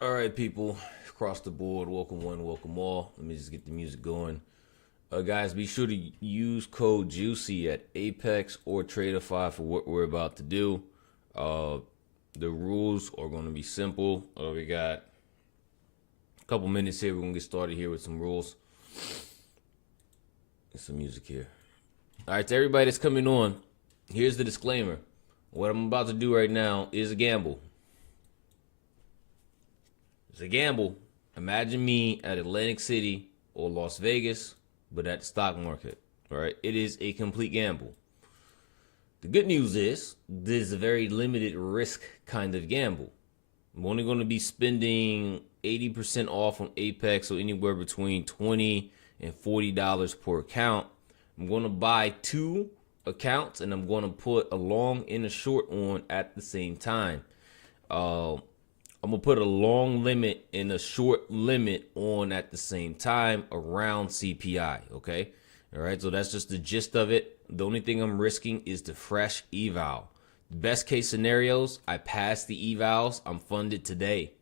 All right, people across the board, welcome one, welcome all. Let me just get the music going. Guys, be sure to use code Juicy at Apex or Tradeify for what we're about to do. Uh, the rules are going to be simple. We got a couple minutes here. We're going to get started here with some rules. Get some music here. All right, to everybody that's coming on, here's the disclaimer. What I'm about to do right now is a gamble. It's a gamble. Imagine me at Atlantic City or Las Vegas, but at the stock market. All right, it is a complete gamble. The good news is this is a very limited risk kind of gamble. I'm only going to be spending 80% off on Apex, so anywhere between $20 and $40 per account. I'm going to buy 2 accounts and I'm going to put a long and a short on at the same time. I'm going to put a long limit and a short limit on at the same time around CPI, okay? All right, so that's just the gist of it. The only thing I'm risking is the fresh eval. Best case scenarios, I pass the evals, I'm funded today.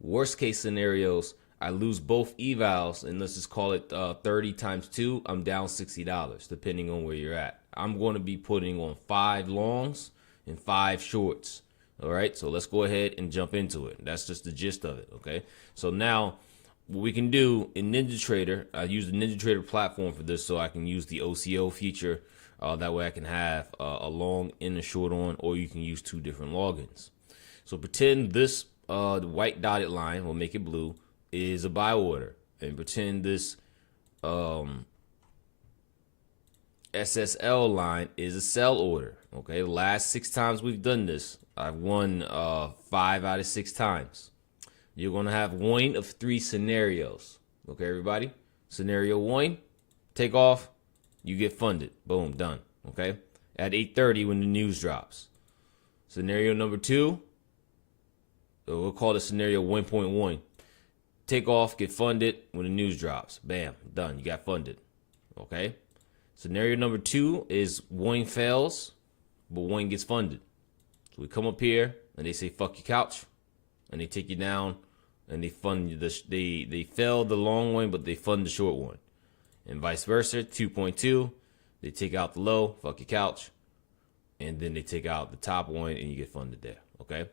Worst case scenarios, I lose both evals, and let's just call it 30 times 2, I'm down $60, depending on where you're at. I'm going to be putting on 5 longs and 5 shorts. All right, so let's go ahead and jump into it. That's just the gist of it, okay? So now what we can do in NinjaTrader, I use the NinjaTrader platform for this so I can use the OCO feature. That way I can have a long and a short on, or you can use 2 different logins. So pretend this the white dotted line, we'll make it blue, is a buy order. And pretend this SSL line is a sell order. Okay, the last 6 times we've done this, I've won 5 out of 6 times. You're going to have one of 3 scenarios. Okay, everybody? Scenario 1, take off, you get funded. Boom, done. Okay? At 8:30 when the news drops. Scenario number 2, we'll call it scenario 1.1. Take off, get funded when the news drops. Bam, done. You got funded. Okay? Scenario number 2 is one fails, but one gets funded. So we come up here and they say fuck your couch, and they take you down and they fund they fail the long one, but they fund the short one, and vice versa. 2.2, they take out the low, fuck your couch, and then they take out the top one and you get funded there. Okay.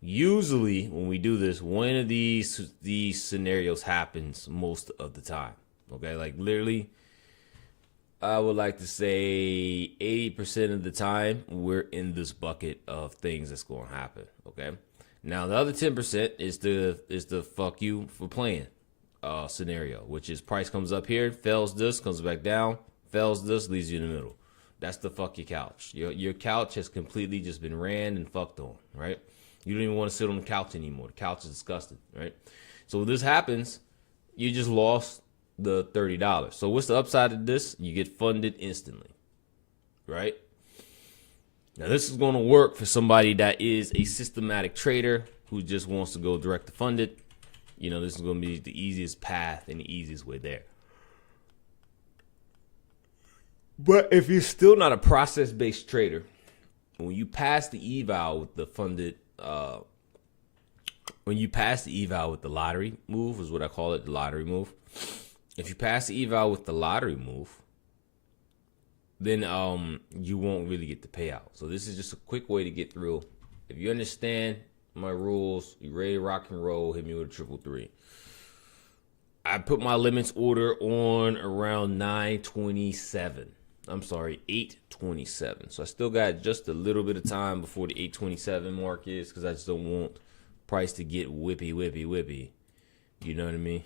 Usually when we do this, one of these scenarios happens most of the time. Okay, like literally, I would like to say 80% of the time we're in this bucket of things that's going to happen. Okay. Now the other 10% is the fuck you for playing scenario, which is price comes up here, fails this, comes back down, fails this, leaves you in the middle. That's the fuck your couch. Your couch has completely just been ran and fucked on, right? You don't even want to sit on the couch anymore. The couch is disgusting, right? So when this happens, you just lost the $30. So what's the upside of this? You get funded instantly, right? Now this is going to work for somebody that is a systematic trader who just wants to go direct to funded. You know, this is going to be the easiest path and the easiest way there. But if you're still not a process-based trader, when you pass the eval with the funded, when you pass the eval with the lottery move, is what I call it, the lottery move. If you pass the eval with the lottery move, then you won't really get the payout. So this is just a quick way to get through. If you understand my rules, you ready to rock and roll, hit me with a 333. I put my limits order on around 9:27. I'm sorry, 8:27. So I still got just a little bit of time before the 8:27 mark is, because I just don't want price to get whippy. You know what I mean?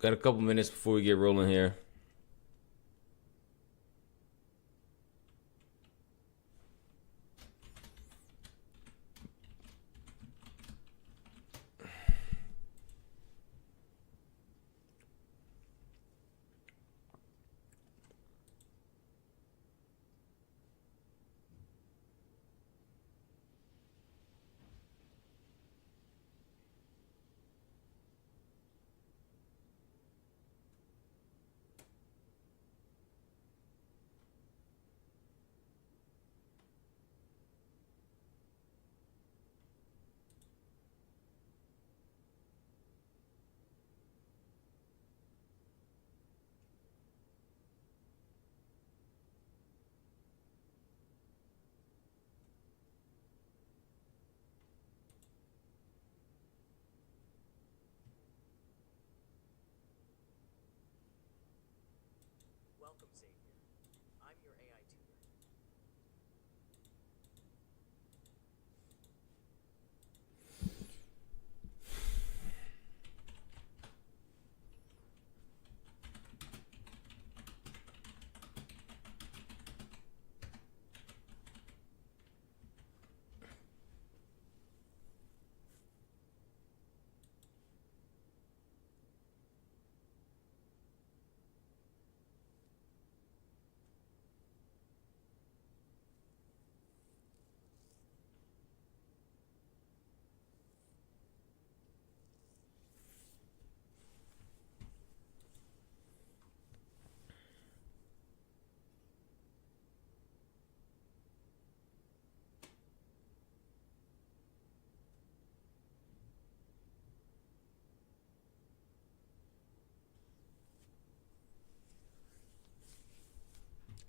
Got a couple minutes before we get rolling here. Welcome, Xavier. I'm your AI tutor.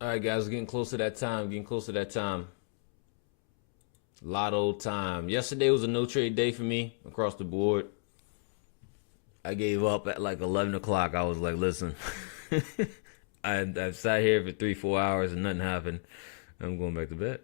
All right, guys, we're getting close to that time. Getting close to that time. Lotto time. Yesterday was a no trade day for me across the board. I gave up at like 11 o'clock. I was like, listen, I've sat here for 3-4 hours and nothing happened. I'm going back to bed.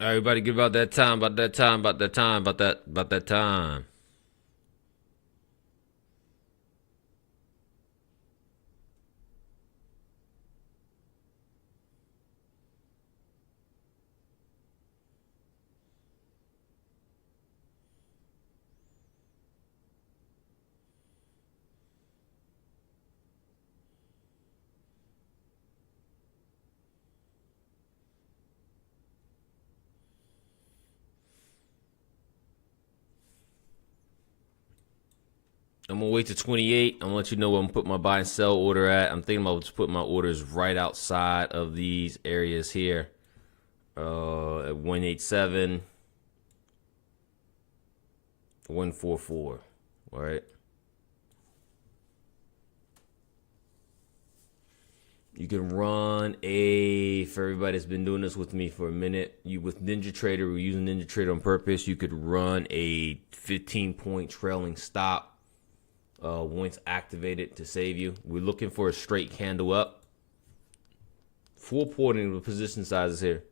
All right, everybody, give about that time, about that time, about that time, about that time. I'm gonna wait to 28. I'm gonna let you know where I'm gonna put my buy and sell order at. I'm thinking about just putting my orders right outside of these areas here. At 187. 144. All right. You can run for everybody that's been doing this with me for a minute. With NinjaTrader, we're using NinjaTrader on purpose. You could run a 15-point trailing stop once activated to save you. We're looking for a straight candle up. Full porting the position sizes here.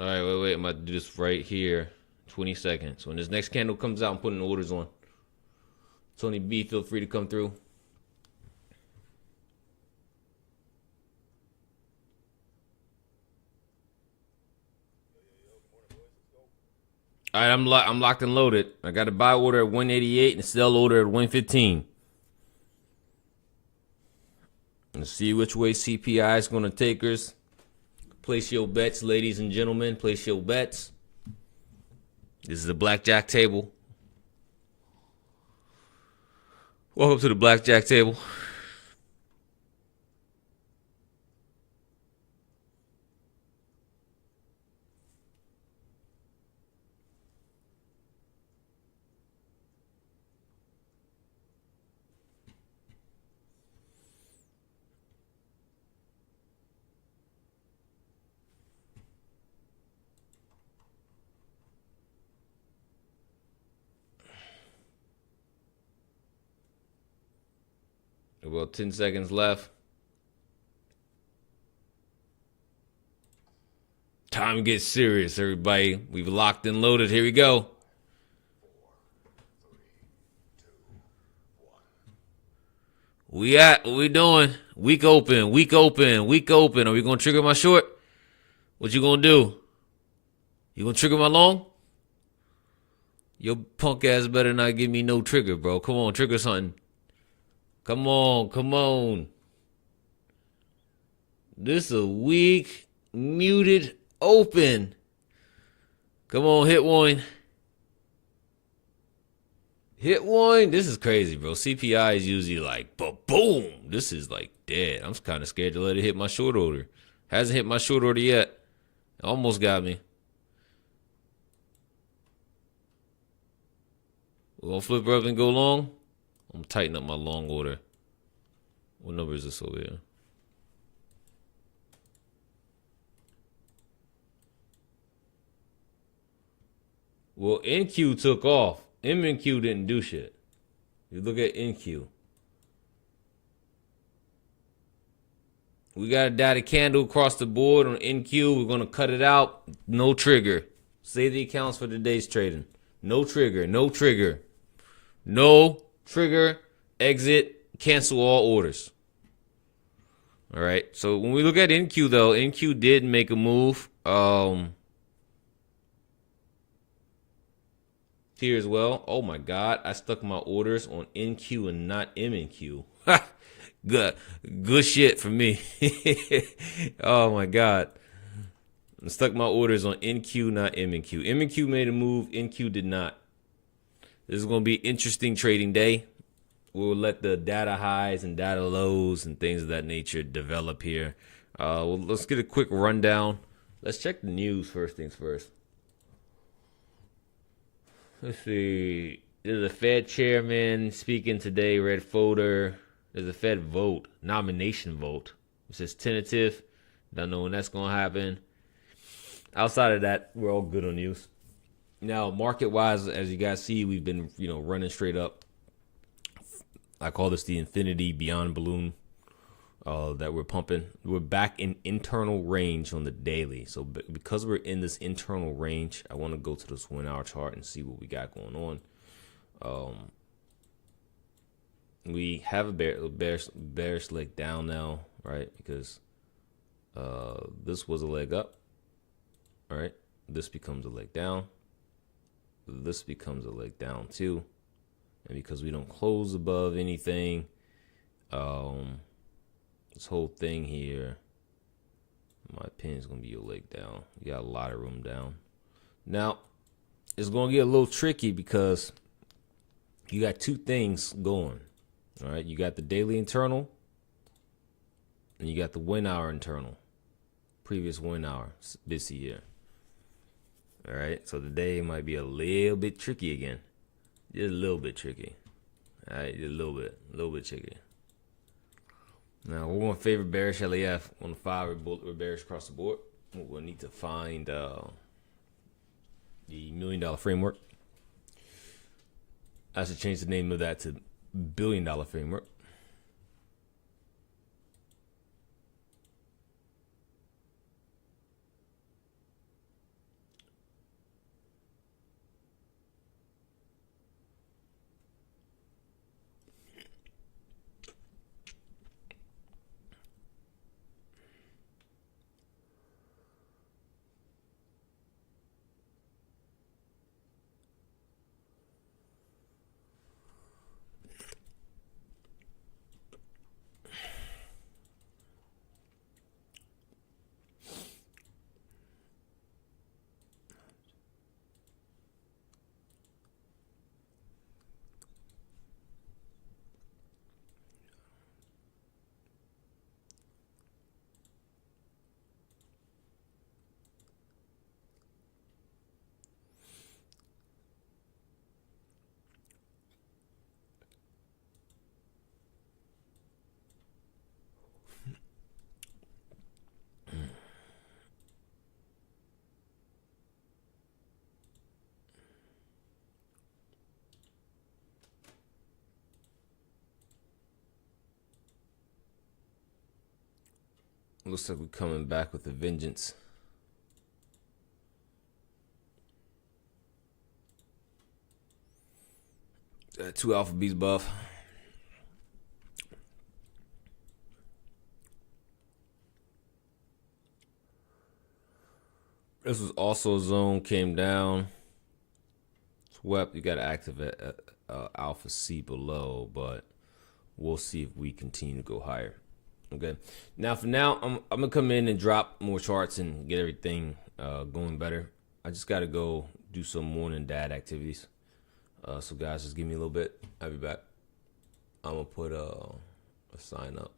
All right, wait. I'm about to do this right here. 20 seconds. When this next candle comes out, I'm putting orders on. Tony B, feel free to come through. All right, I'm locked and loaded. I got a buy order at 188 and a sell order at 115. Let's see which way CPI is going to take us. Place your bets, ladies and gentlemen. Place your bets. This is the blackjack table. Welcome to the blackjack table. About 10 seconds left. Time to get serious, everybody. We've locked and loaded. Here we go. What we doing? Week open. Are we gonna trigger my short? What you gonna do? You gonna trigger my long? Your punk ass better not give me no trigger, bro. Come on, trigger something. Come on. This a weak, muted, open. Come on, hit one. This is crazy, bro. CPI is usually like, boom. This is like dead. I'm kind of scared to let it hit my short order. Hasn't hit my short order yet. Almost got me. We're gonna flip her up and go long. I'm tightening up my long order. What number is this over here? Well, NQ took off. MNQ didn't do shit. You look at NQ. We got a dotted candle across the board on NQ. We're going to cut it out. No trigger. Save the accounts for today's trading. No trigger. Exit. Cancel all orders. All right. So when we look at NQ, though, NQ did make a move. Here as well. Oh my God, I stuck my orders on NQ and not MNQ. Good shit for me. Oh my God, I stuck my orders on NQ, not MNQ. MNQ made a move, NQ did not. This is gonna be an interesting trading day. We'll let the data highs and data lows and things of that nature develop here. Well, let's get a quick rundown. Let's check the news first things first. Let's see. There's a Fed chairman speaking today, red folder. There's a Fed vote, nomination vote. It says tentative. Don't know when that's gonna happen. Outside of that, we're all good on news. Now, market wise, as you guys see, we've been running straight up. I call this the infinity beyond balloon that we're pumping. We're back in internal range on the daily. So because we're in this internal range, I want to go to this 1 hour chart and see what we got going on. We have a bearish leg down now, right? Because this was a leg up, all right? This becomes a leg down. This becomes a leg down too. And because we don't close above anything, this whole thing here, in my opinion, is going to be a leg down. You got a lot of room down. Now, it's going to get a little tricky because you got two things going. All right, you got the daily internal, and you got the 1 hour internal. Previous 1 hour this year. All right, so today might be a little bit tricky again. Just a little bit tricky. All right, just a little bit tricky. Now we're going to favor bearish LAF on the 5. We're bearish across the board. We'll need to find the $1 million framework. I should change the name of that to $1 billion framework. Looks like we're coming back with a vengeance. Two alpha beats buff. This was also a zone, came down, swept. You got to activate alpha C below, but we'll see if we continue to go higher. Okay. Now, for now, I'm gonna come in and drop more charts and get everything going better. I just got to go do some morning dad activities. So guys, just give me a little bit. I'll be back. I'm gonna put a sign up.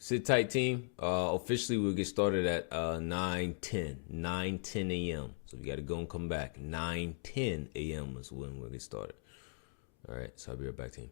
Sit tight, team. Officially, we'll get started at 9:10 a.m. So you got to go and come back. 9:10 a.m. is when we'll get started. All right, so I'll be right back, team.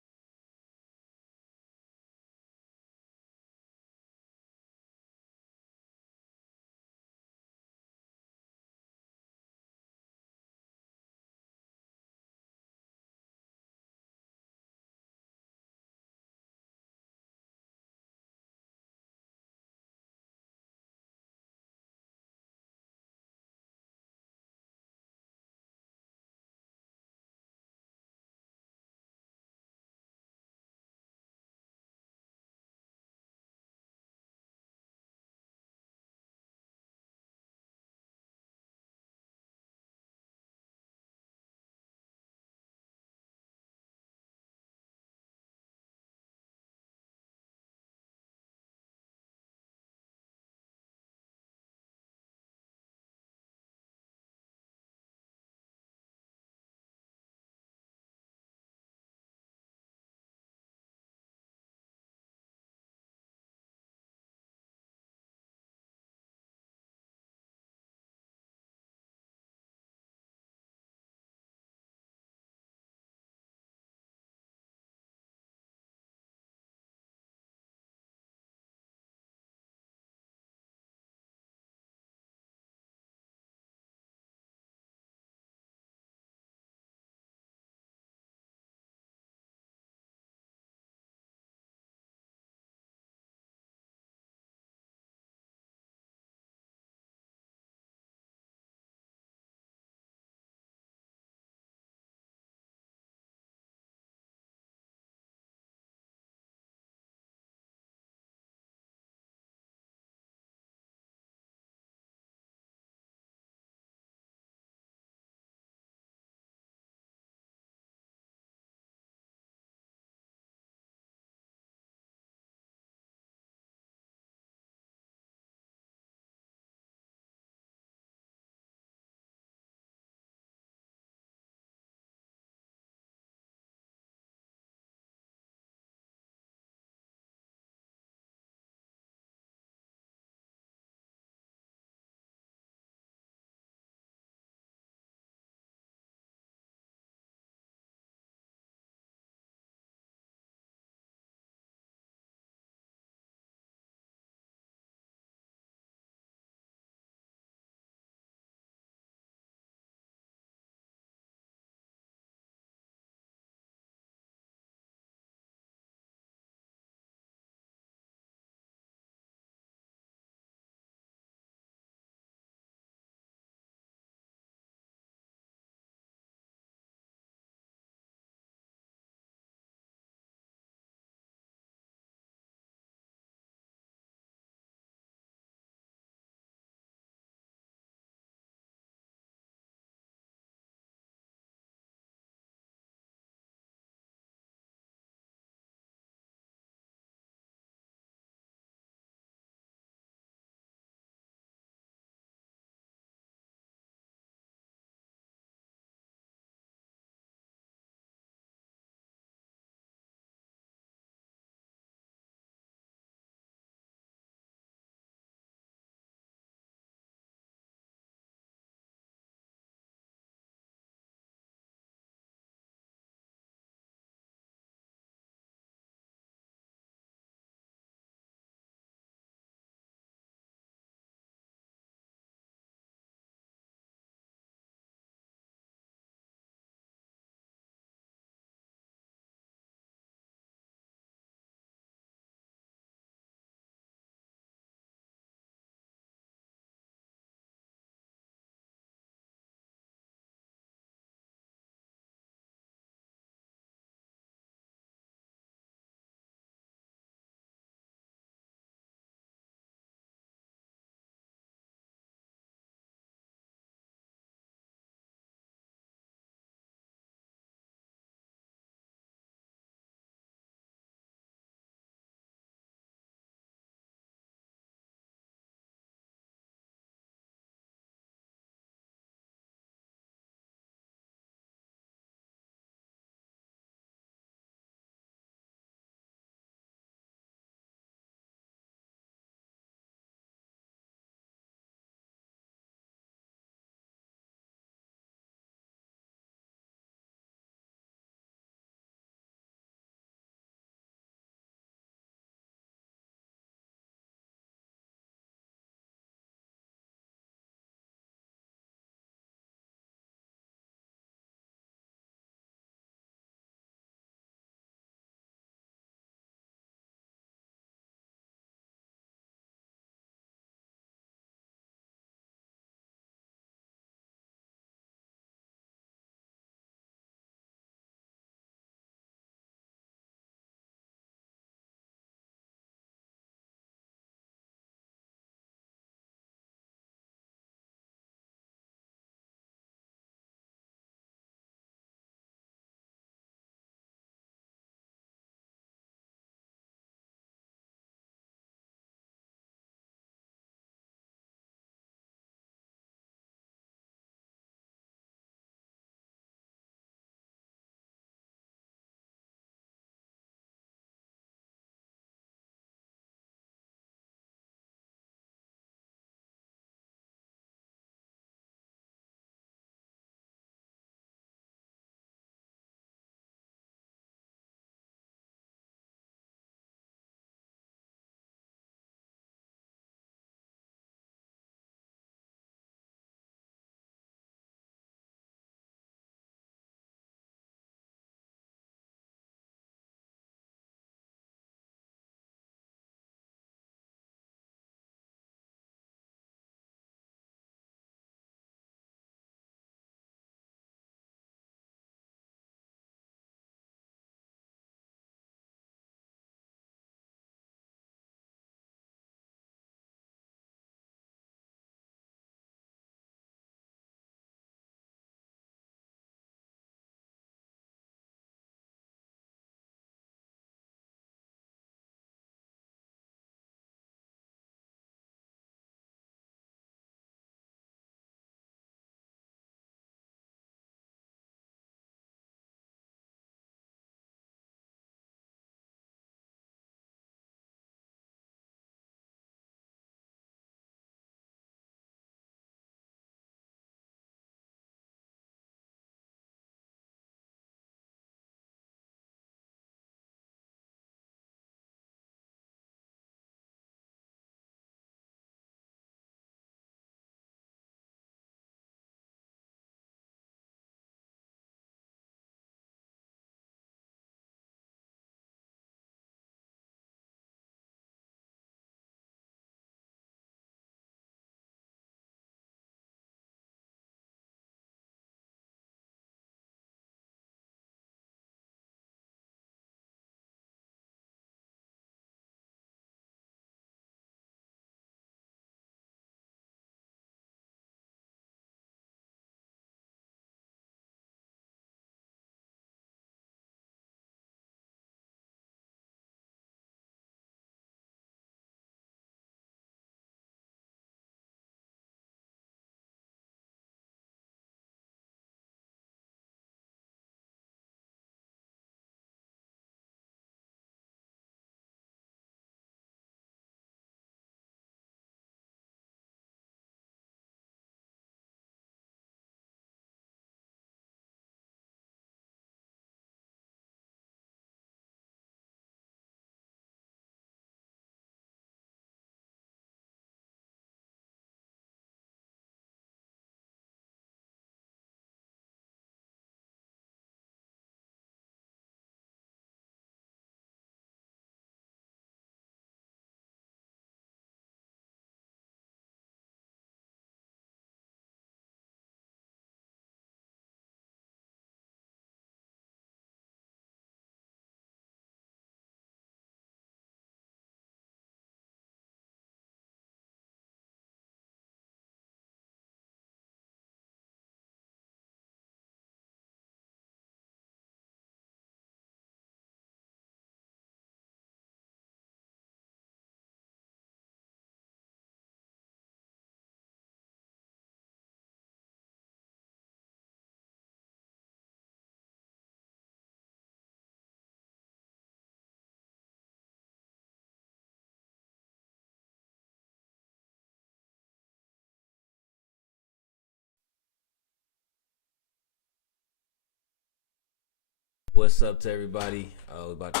What's up to everybody? We're about to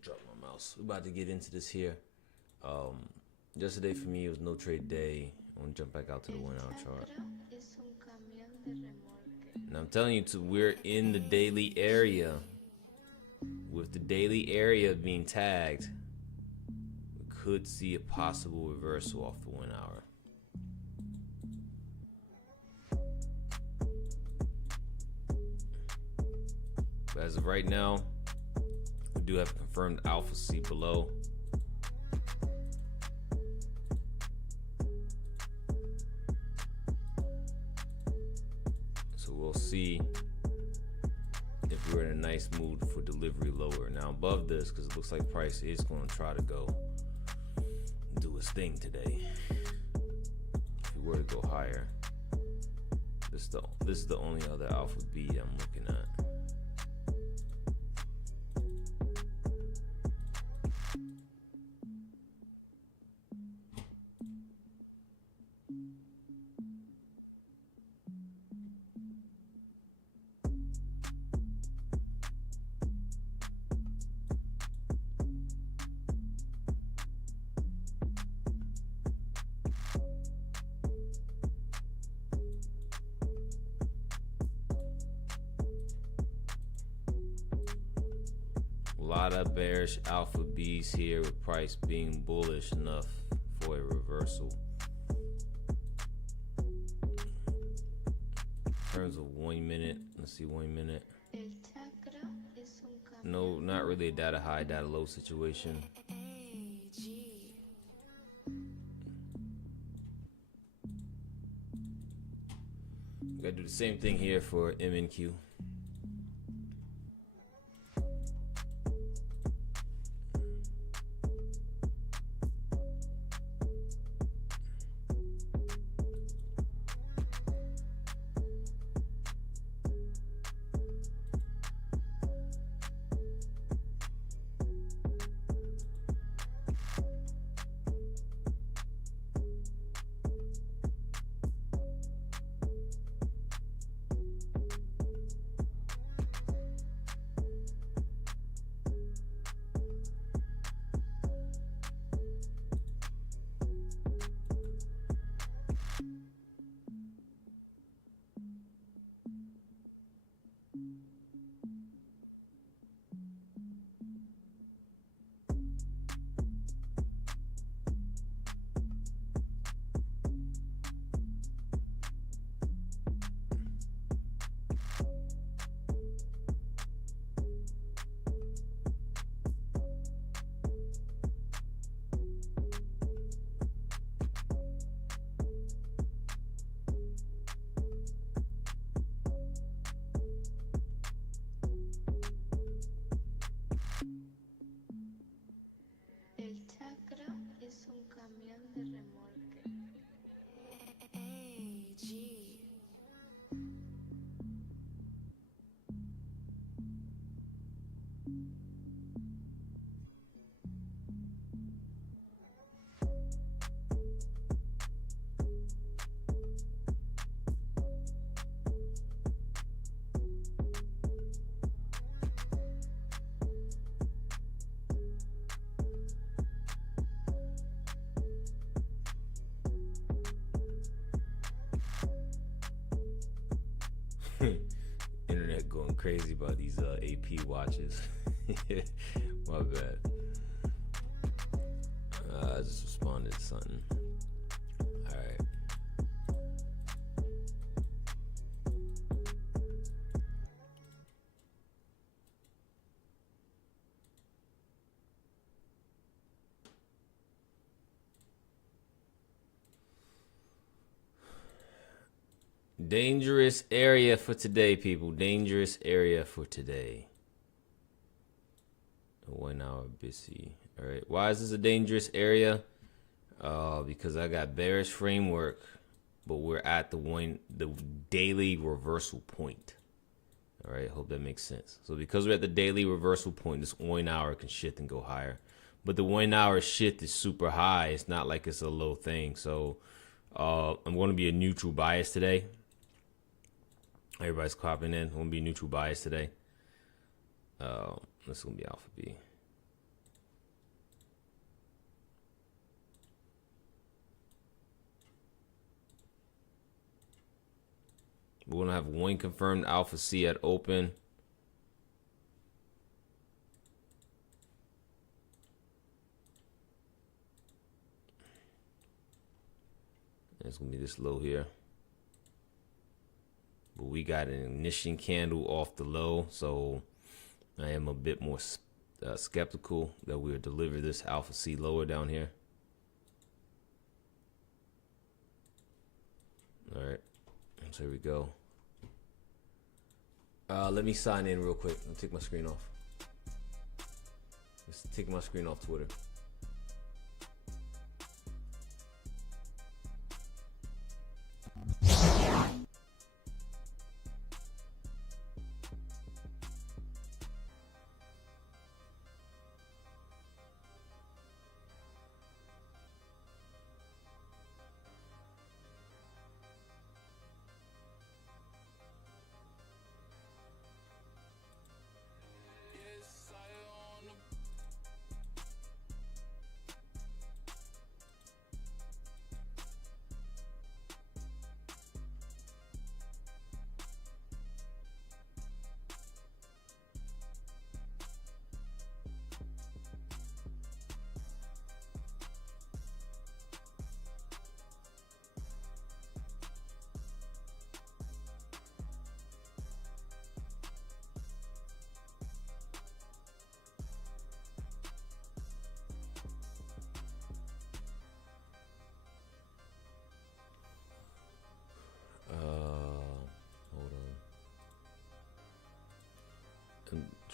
drop my mouse. We're about to get into this here. Yesterday for me it was no trade day. I'm gonna jump back out to the 1 hour chart. And I'm telling you, we're in the daily area. With the daily area being tagged, we could see a possible reversal off the 1 hour. But as of right now, we do have confirmed alpha C below. So we'll see if we're in a nice mood for delivery lower. Now above this, because it looks like price is going to try to go do its thing today. If we were to go higher, this is the only other alpha B I'm looking at. A lot of bearish alpha B's here with price being bullish enough for a reversal. In terms of 1 minute, let's see 1 minute. No, not really a data high, data low situation. We gotta do the same thing here for MNQ. Internet going crazy about these AP watches. My bad. I just responded to something. All right. Dangerous area for today, people. Dangerous area for today. 1 hour busy. All right. Why is this a dangerous area? Because I got bearish framework, but we're at the daily reversal point. All right. Hope that makes sense. So because we're at the daily reversal point, this 1 hour can shift and go higher. But the 1 hour shift is super high. It's not like it's a low thing. So I'm going to be a neutral bias today. Everybody's copying in. I'm going to be neutral bias today. This is gonna be alpha B. We're gonna have one confirmed alpha C at open. It's gonna be this low here. But we got an ignition candle off the low, so I am a bit more skeptical that we'll deliver this alpha C lower down here. All right, so here we go. Let me sign in real quick. I'll take my screen off. Let's take my screen off Twitter.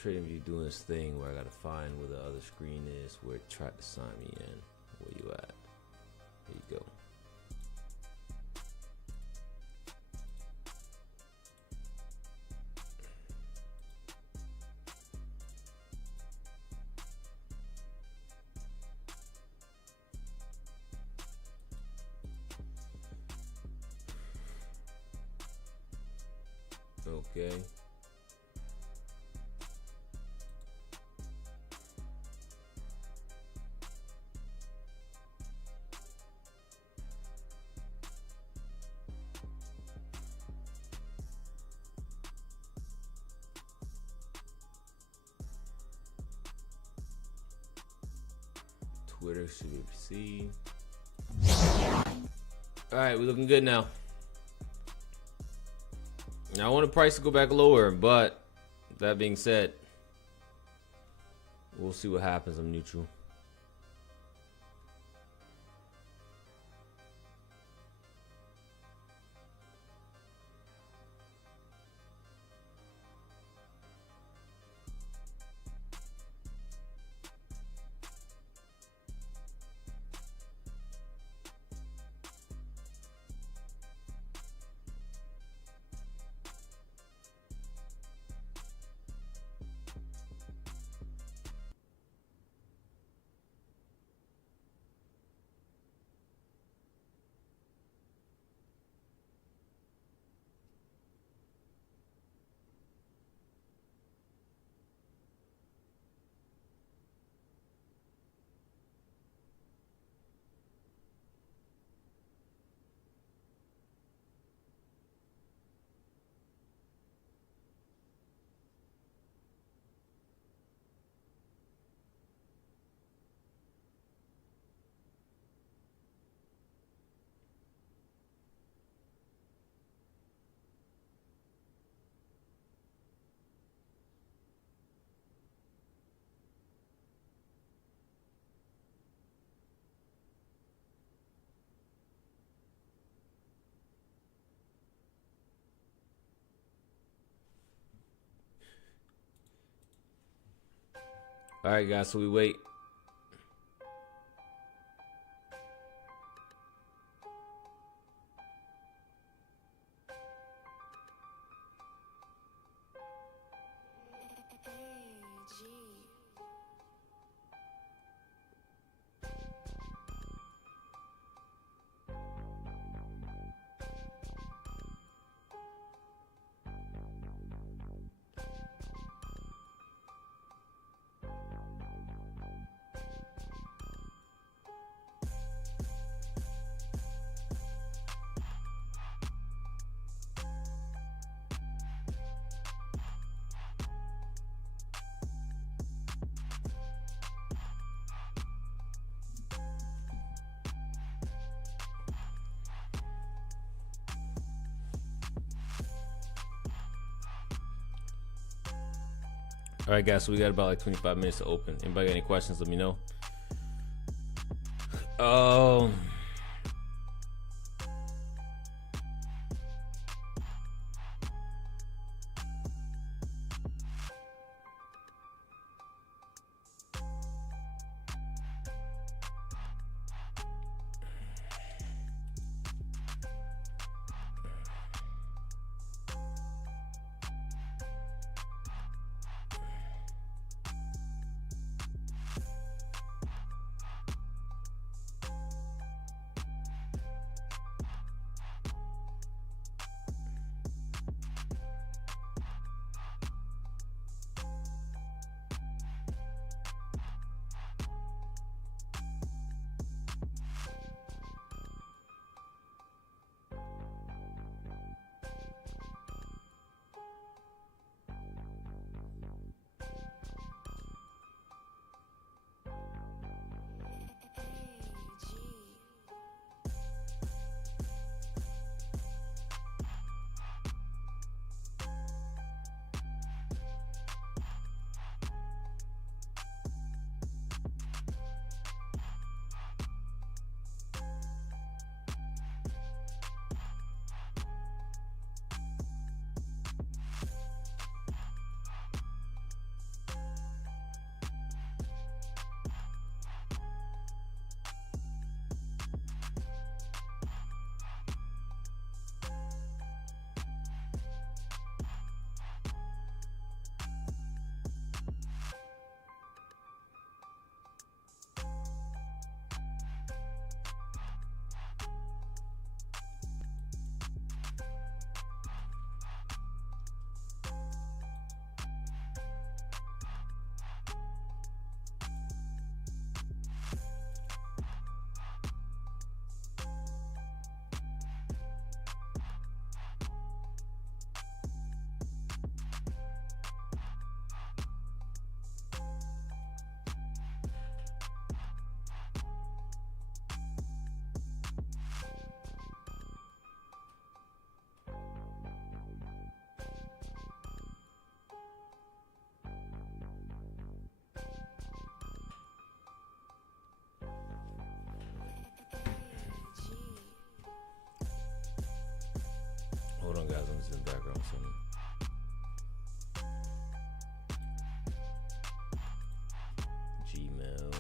TradingView doing this thing where I gotta find where the other screen is, where it tried to sign me in. Where you at? There you go. Okay. Twitter should be received. All right, we're looking good now. Now I want the price to go back lower, but that being said, we'll see what happens. I'm neutral. All right, guys, so we wait. All right, guys. So we got about like 25 minutes to open. Anybody got any questions? Let me know. Um. Hold on, guys. I'm just in the background. Gmail.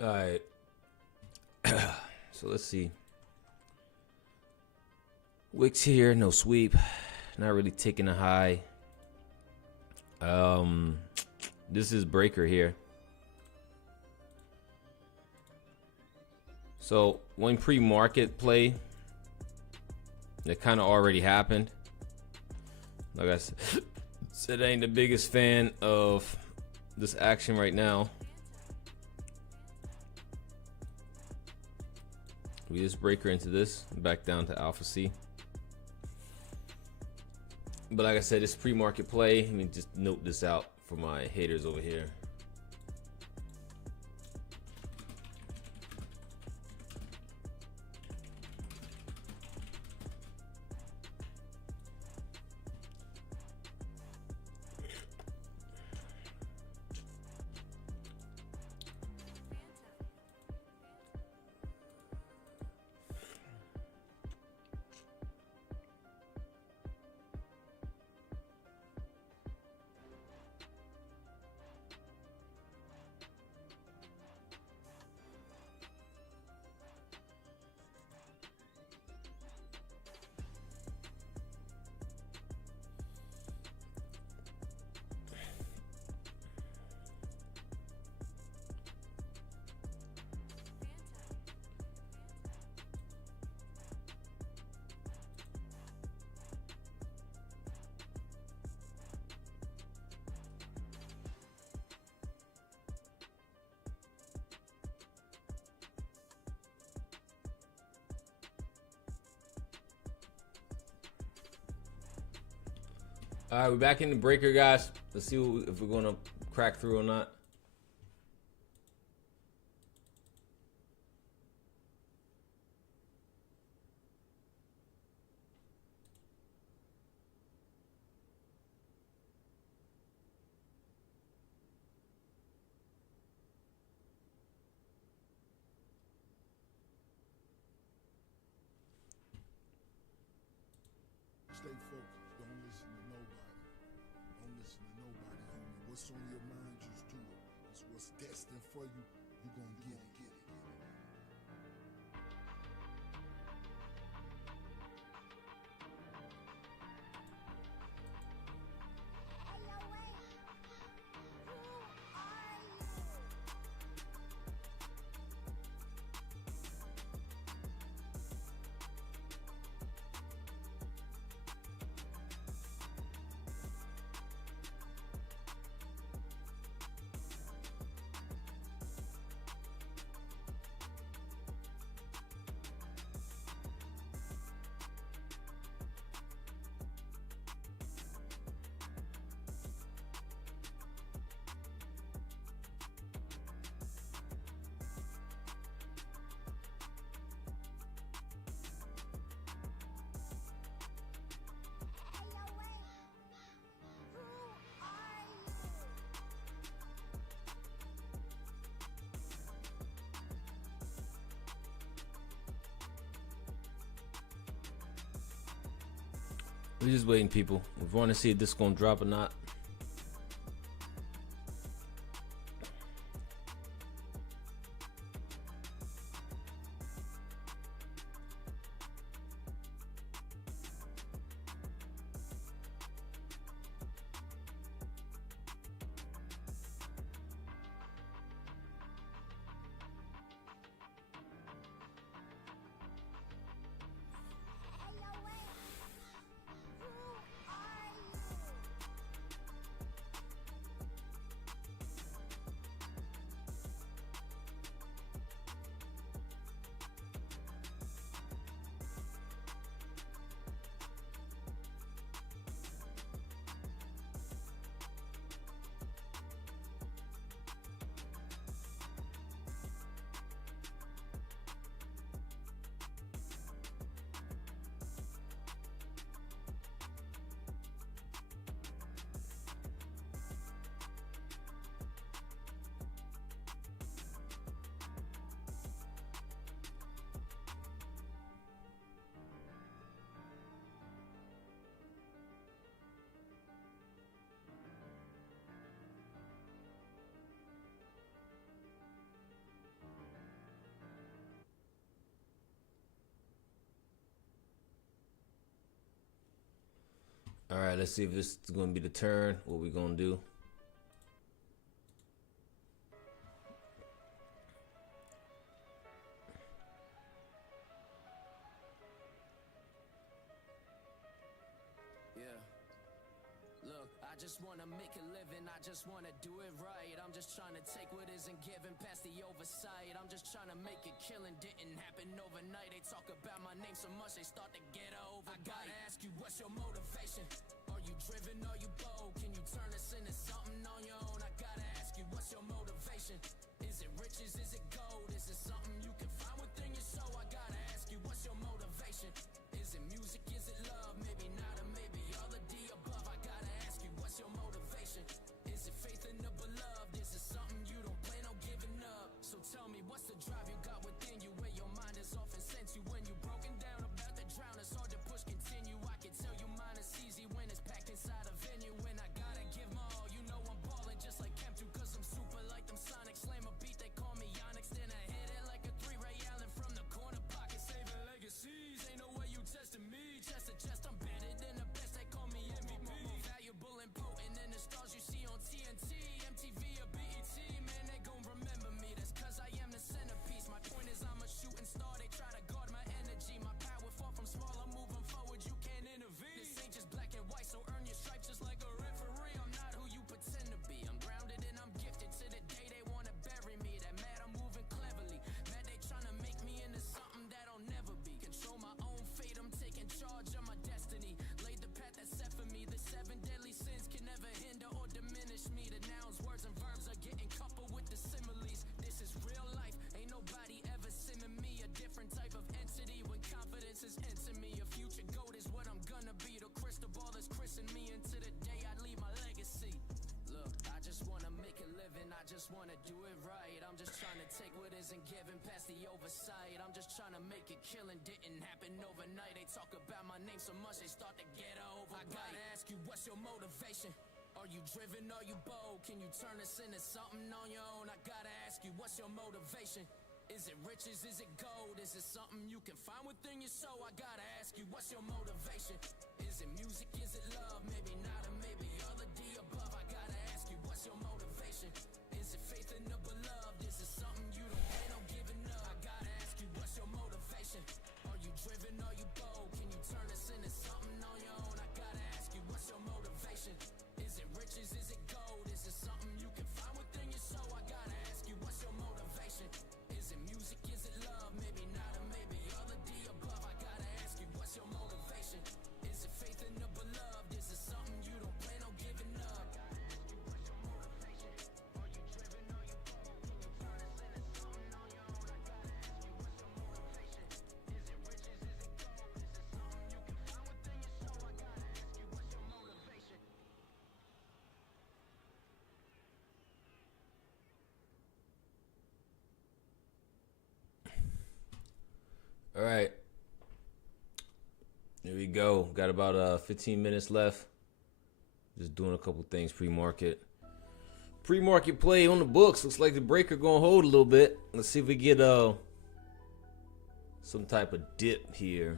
All right. So let's see. Wicks here, no sweep. Not really taking a high. This is breaker here. So one pre-market play that kind of already happened. Like I said, I ain't the biggest fan of this action right now. We just breaker into this, back down to Alpha C. But like I said, it's pre-market play. Let me just note this out for my haters over here. All right, we're back in the breaker, guys. Let's see if we're gonna crack through or not. Stay focused. Don't listen to nobody. Don't listen to nobody, homie. What's on your mind, just do it. It's what's destined for you. You gonna get it, get it, get it. We're just waiting, people. We want to see if this is gonna drop or not. All right, let's see if this is gonna be the turn. What we gonna do? Yeah. Look, I just wanna make a living, I just wanna do it right. I'm just trying to take what isn't given past the oversight. I'm just trying to make a killing, didn't happen overnight. They talk about my name so much, they start to get over. I gotta ask you, what's your motivation? Are you driven, are you bold? Can you turn this into something on your own? I gotta ask you, what's your motivation? Is it riches, is it gold? Is it something you can find within your soul? I gotta ask you, what's your motivation? Is it music, is it love? Maybe not, or maybe all of the above. I gotta ask you, what's your motivation? Is it faith in the beloved? Is it something you don't plan on giving up? So tell me, what's the drive you got within you, where your mind is often sent you? When you're broken down about to drown, it's hard to push continue. I can tell you mine is easy when it's packed inside a venue. When I gotta give my all, you know I'm ballin' just like Chem 2, cause I'm super like them Sonic. Slam a beat, they call me Onyx. Then I hit it like a 3 Ray Allen killing didn't happen overnight. They talk about my name so much they start to get over. I gotta ask you, what's your motivation? Are you driven, are you bold? Can you turn this into something on your own? I gotta ask you, what's your motivation? Is it riches, is it gold? Is it something you can find within your soul? I gotta ask you, what's your motivation? Is it music, is it love? Maybe not, or maybe all of the above. I gotta ask you, what's your motivation? Is it faith in the beloved? Is it something you don't plan on giving up? I gotta ask you, what's your motivation? Are you driven, are you bold? Can you turn this into something on your own? I gotta ask you, what's your motivation? Is it riches, is it gold? Is it something you can find within your soul? I gotta ask you, what's your motivation? Is it music, is it love? Maybe not, or maybe all of the above. I gotta ask you, what's your motivation? Is it faith in the beloved? Is it something you don't plan on giving up? I gotta ask you, what's your motivation? Are you driven, are you bold? Can you turn this into something on your own? I gotta ask you, what's your motivation? Is it riches, is it gold? Is it something you can find within your soul? I gotta ask you, what's your motivation? All right. Here we go. Got about 15 minutes left. Just doing a couple things pre-market. Pre-market play on the books. Looks like the breaker gonna hold a little bit. Let's see if we get some type of dip here.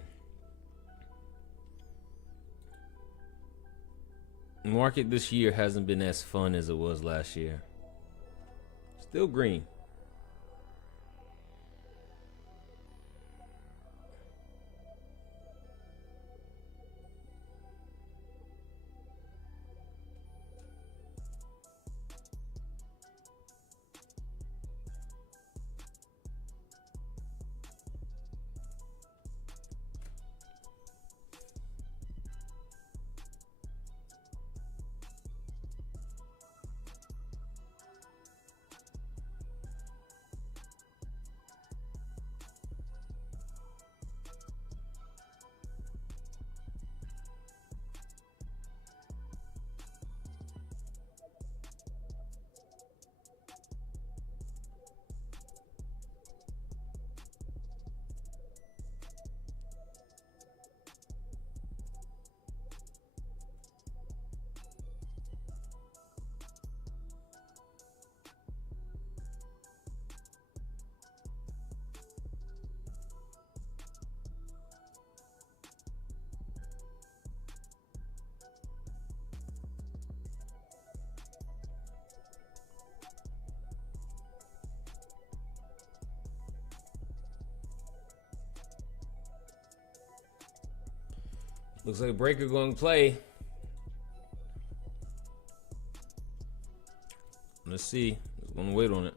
Market this year hasn't been as fun as it was last year. Still green. Looks like breaker going to play. Let's see. Just gonna wait on it.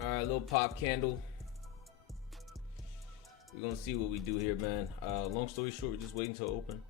All right, little pop candle. We're gonna see what we do here, man. Long story short, we're just waiting to open.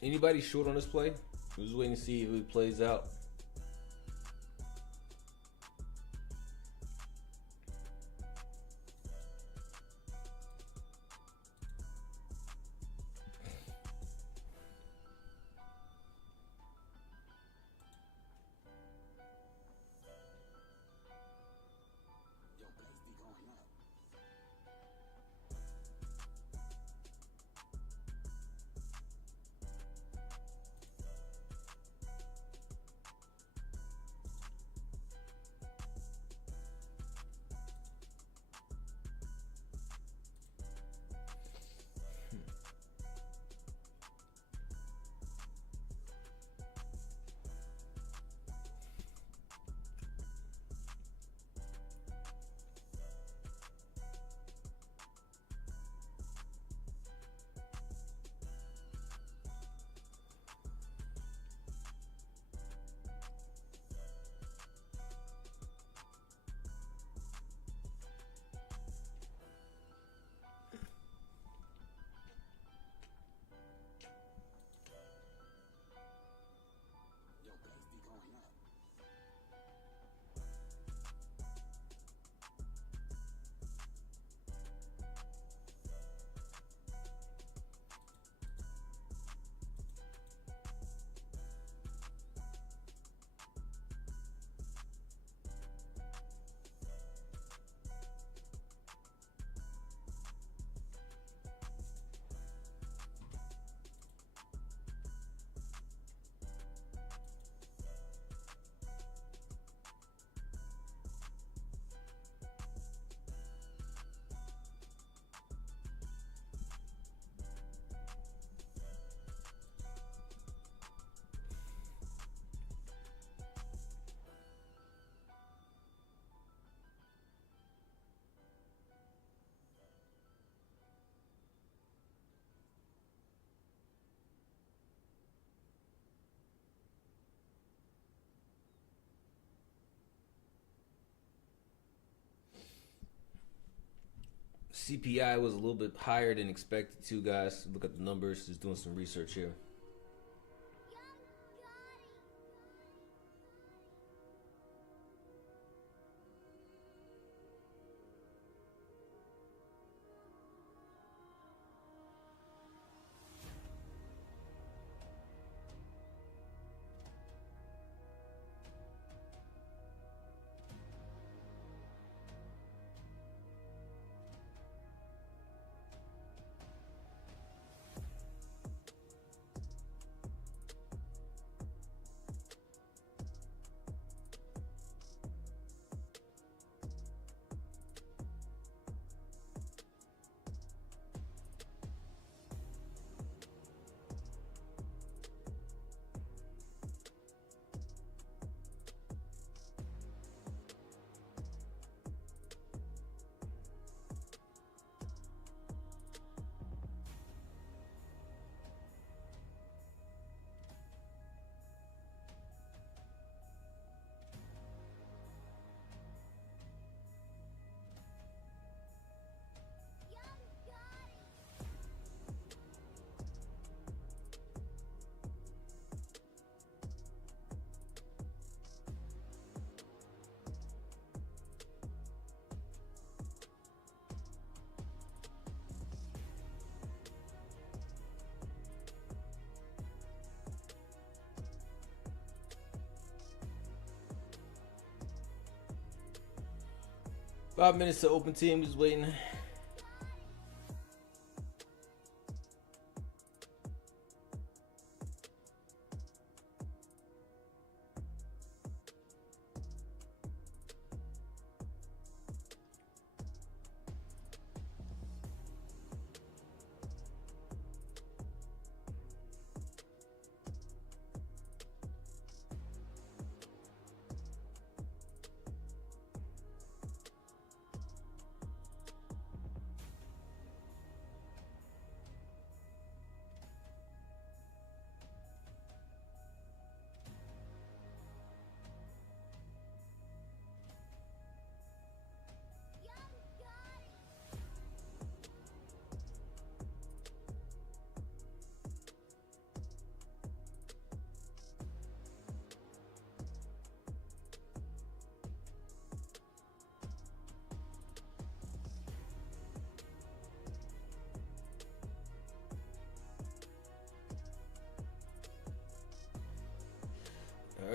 Anybody short on this play? We're just waiting to see if it plays out. CPI was a little bit higher than expected too, guys. Look at the numbers. Just doing some research here. Five minutes to open team. Just waiting.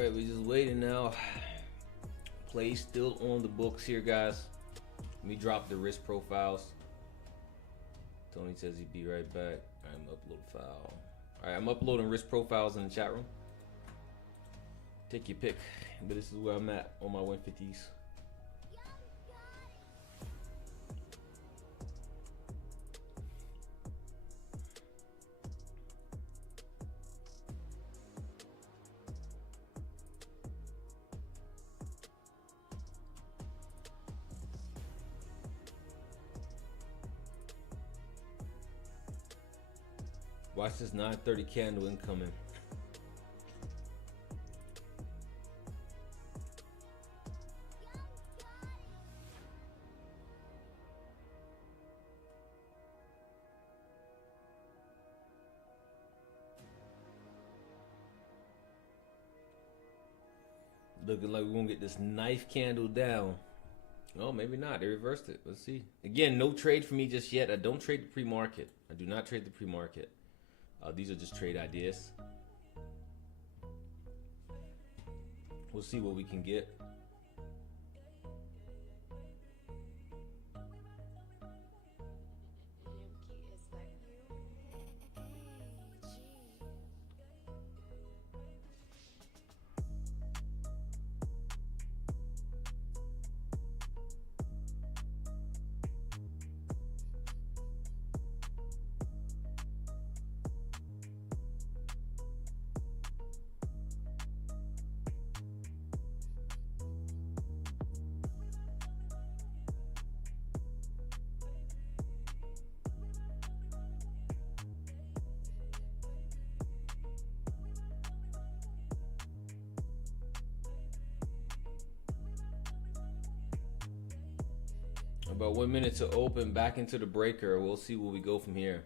right, we just waiting now. Play still on the books here, guys. Let me drop the risk profiles. Tony says he'd be right back. I'm upload file. All right, I'm uploading risk profiles in the chat room. Take your pick, but this is where I'm at on my 150s. Watch this 9:30 candle incoming. Looking like we're gonna get this knife candle down. No, maybe not. They reversed it. Let's see. Again, no trade for me just yet. I don't trade the pre-market. I do not trade the pre-market. These are just trade ideas. We'll see what we can get. About 1 minute to open, back into the breaker. We'll see where we go from here.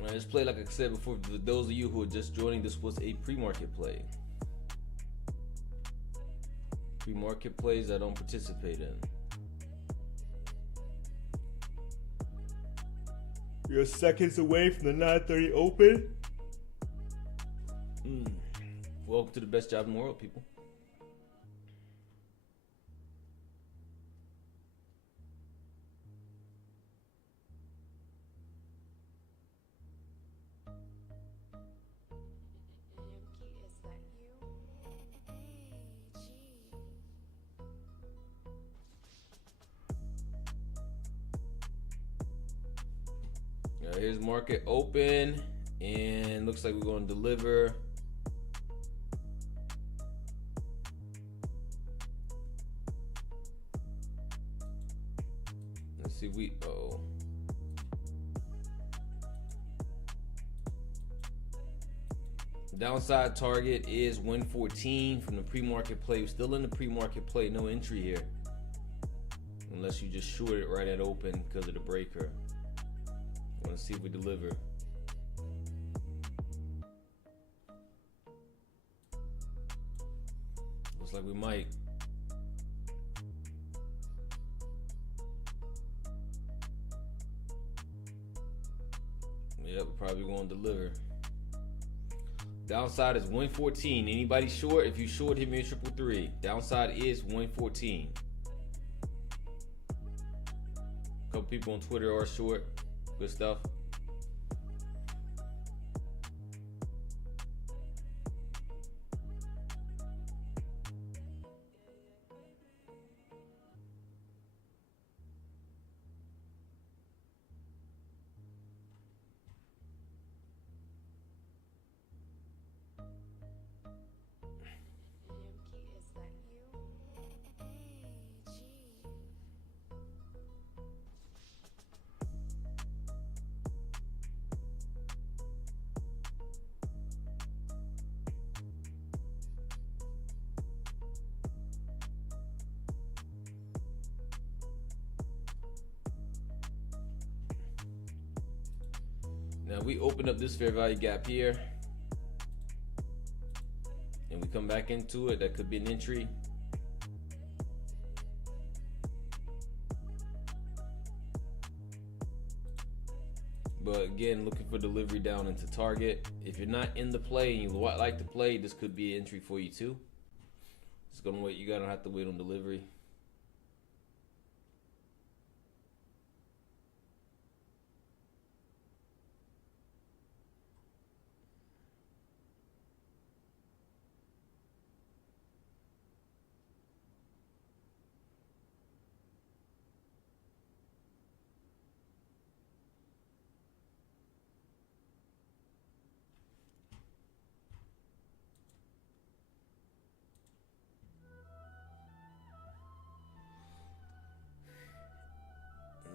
All right, this play, like I said before, for those of you who are just joining, this was a pre-market play. Pre-market plays I don't participate in. You're seconds away from the 9:30 open. Welcome to the best job in the world, people. Here's market open, and looks like we're going to deliver. Let's see if we, downside target is 114 from the pre-market play. We're still in the pre-market play, no entry here. Unless you just short it right at open because of the breaker. Want to see if we deliver. Looks like we might. Yep, we're probably going to deliver. Downside is 114. Anybody short? If you short, hit me a 333. Downside is 114. A couple people on Twitter are short. Good stuff. Now we open up this fair value gap here, and we come back into it. That could be an entry. But again, looking for delivery down into target. If you're not in the play and you like to play, this could be an entry for you too. It's gonna wait. You're gonna have to wait on delivery.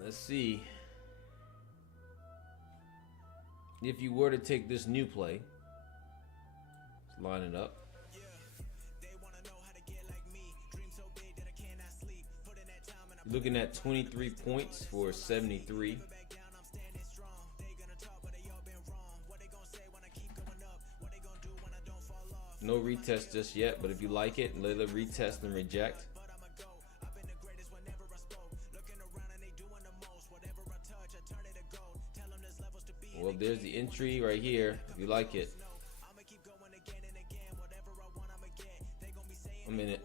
Let's see if you were to take this new play. Let's line it up. Looking at 23 points for 73. No retest just yet, but if you like it, let it retest and reject. Well, there's the entry right here, if you like it. A minute.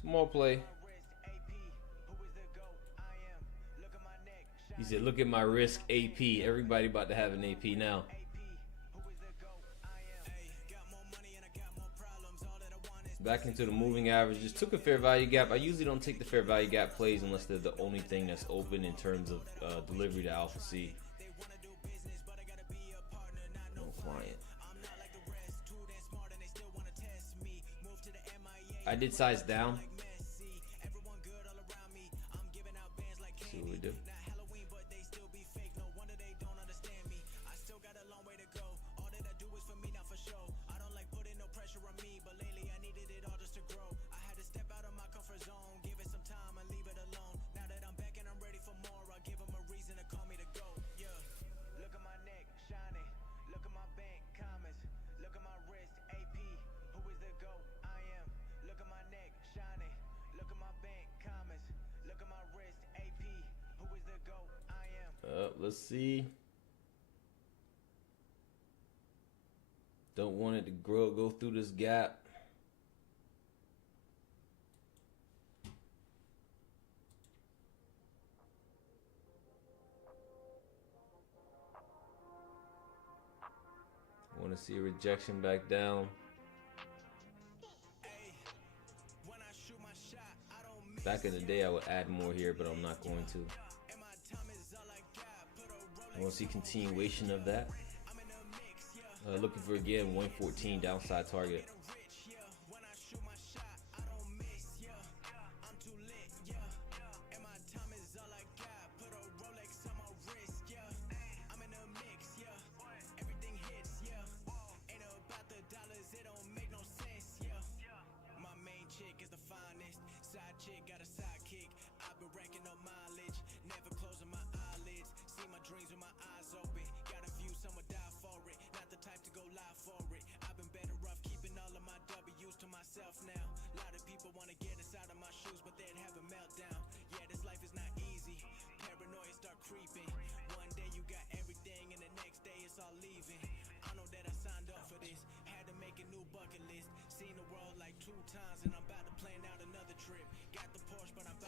Small play. He said, look at my risk AP. Everybody about to have an AP now. Back into the moving averages. Took a fair value gap. I usually don't take the fair value gap plays unless they're the only thing that's open in terms of delivery to Alpha C. No client. I did size down. See what we do. Let's see. Don't want it to go through this gap. Want to see a rejection back down. Back in the day, I would add more here, but I'm not going to. I want to see continuation of that. Looking for, again, 114 downside target.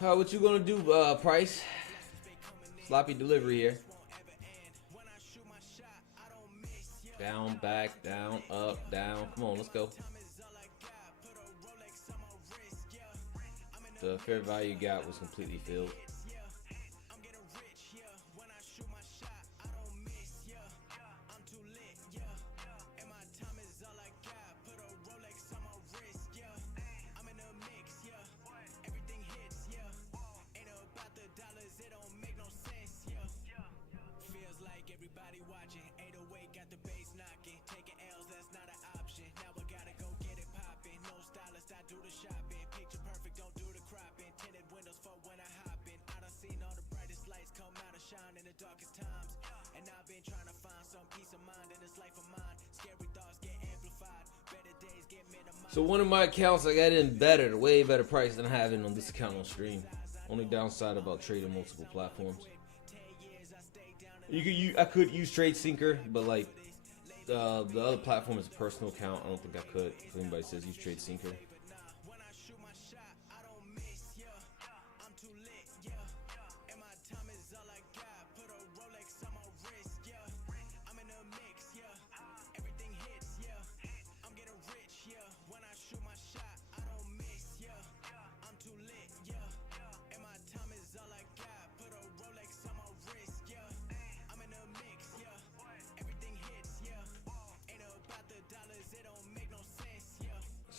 What you gonna do, Price? Sloppy delivery here. Down, back, down, up, down. Come on, let's go. The fair value gap was completely filled. So one of my accounts, I got in better, way better price than I have it on this account on stream. Only downside about trading multiple platforms. I could use TradeSync, but like the other platform is a personal account. I don't think I could. If anybody says use TradeSync.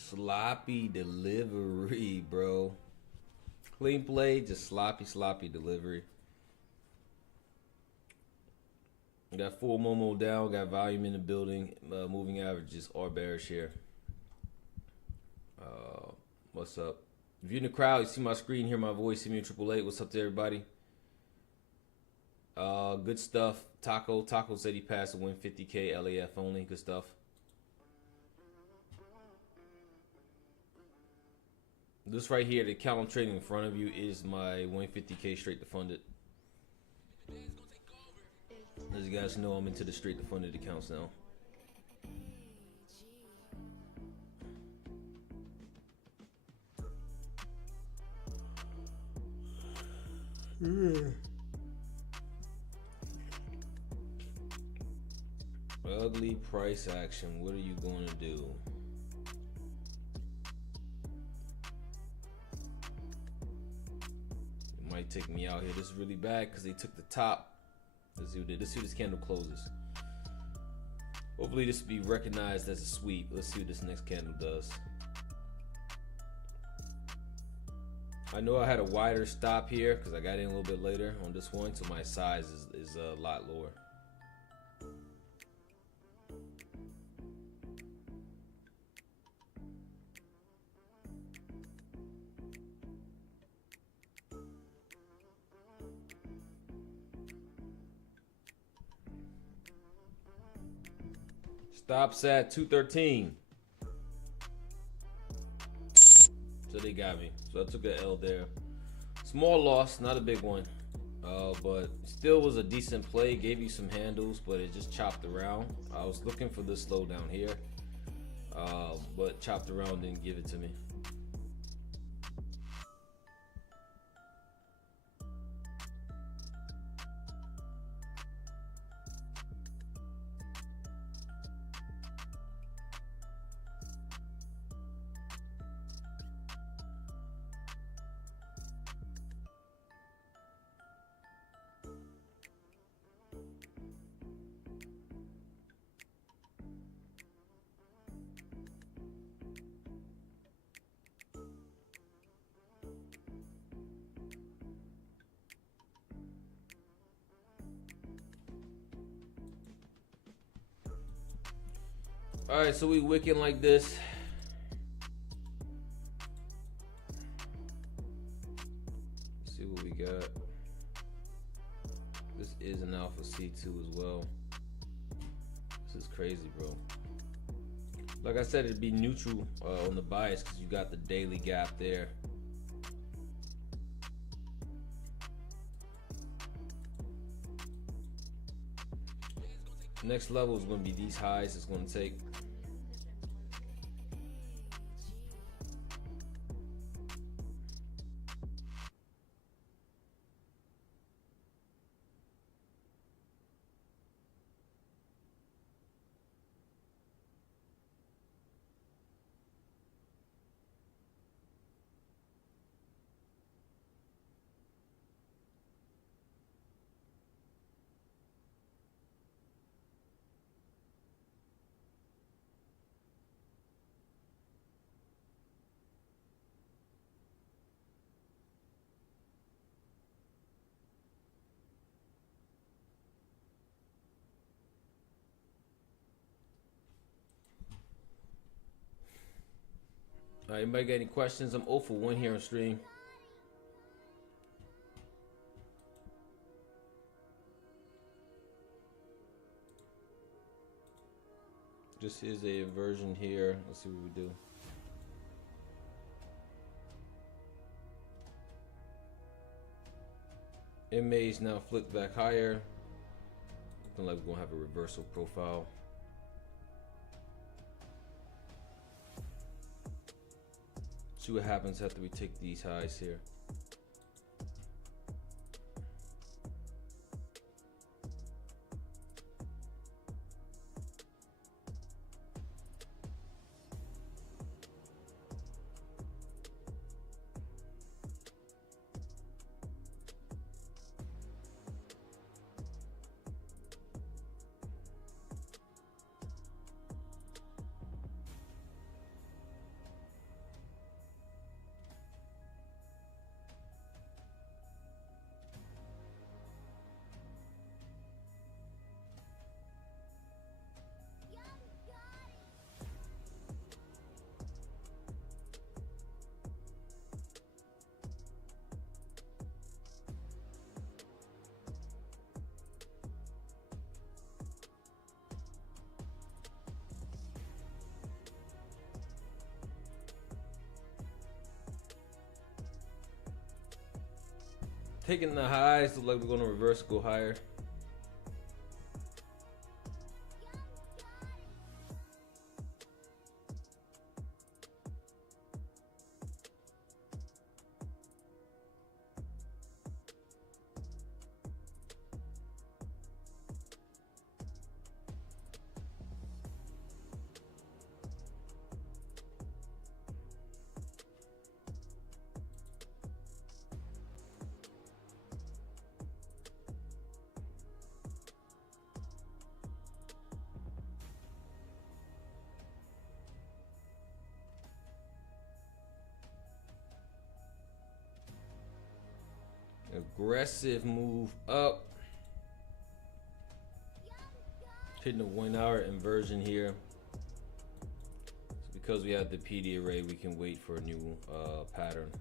Sloppy delivery, bro. Clean play, just sloppy delivery. Got full Momo down, got volume in the building, moving averages are bearish here. What's up? If you're in the crowd, you see my screen, hear my voice, see me in 888. What's up to everybody? Good stuff. Taco said he passed a win 50K LAF only. Good stuff. This right here, the account I'm trading in front of you is my 150K straight to funded. As you guys know, I'm into the straight to funded accounts now. Ugly price action. What are you going to do? It might take me out here. This is really bad because they took the top. Let's see what this candle closes. Hopefully this will be recognized as a sweep. Let's see what this next candle does. I know I had a wider stop here because I got in a little bit later on this one, so my size is a lot lower. Stops at 213. So they got me. So I took an L there. Small loss, not a big one. But still was a decent play. Gave you some handles, but it just chopped around. I was looking for this slowdown here. But chopped around, didn't give it to me. All right, so we wicking like this. Let's see what we got. This is an Alpha C2 as well. This is crazy, bro. Like I said, it'd be neutral on the bias because you got the daily gap there. Next level is going to be these highs. It's going to take. All right, anybody got any questions? I'm 0 for 1 here on stream. This is a inversion here. Let's see what we do. Inmates now flipped back higher. Looking like we're gonna have a reversal profile. See what happens after we take these highs here. Taking the highs, look like we're gonna reverse, go higher. Aggressive move up. Hitting the 1 hour inversion here. So because we have the PD array, we can wait for a new pattern.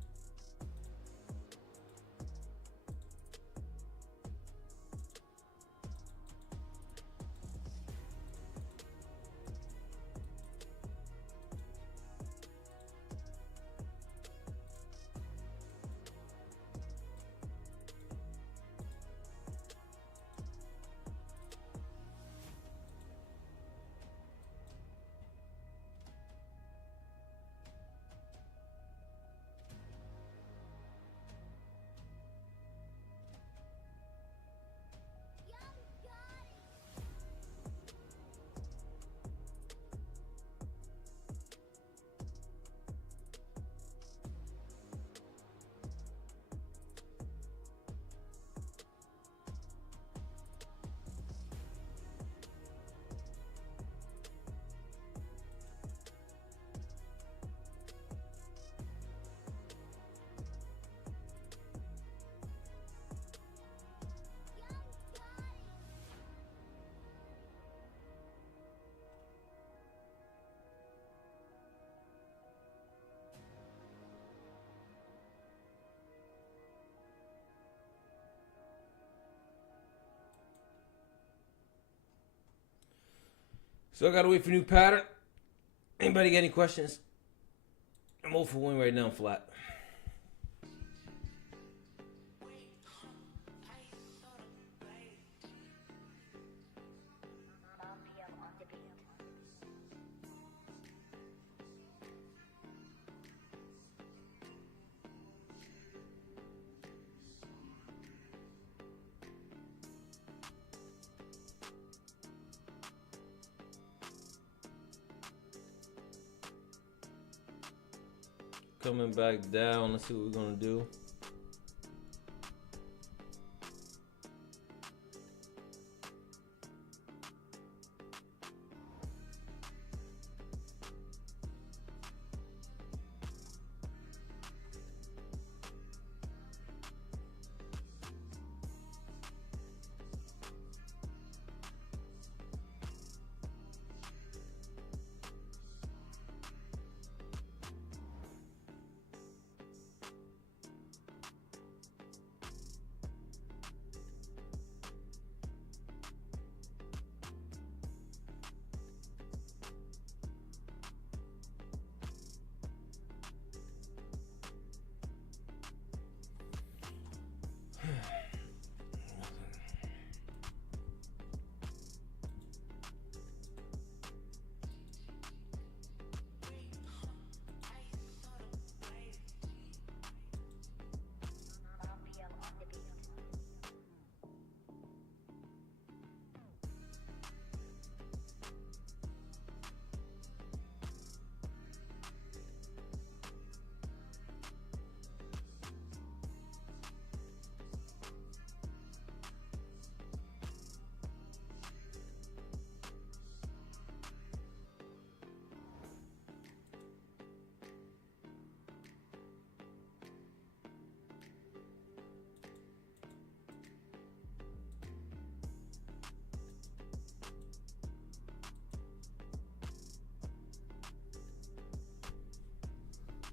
So I gotta wait for new pattern. Anybody got any questions? I'm 0 for 1 right now, flat. Coming back down. Let's see what we're gonna do.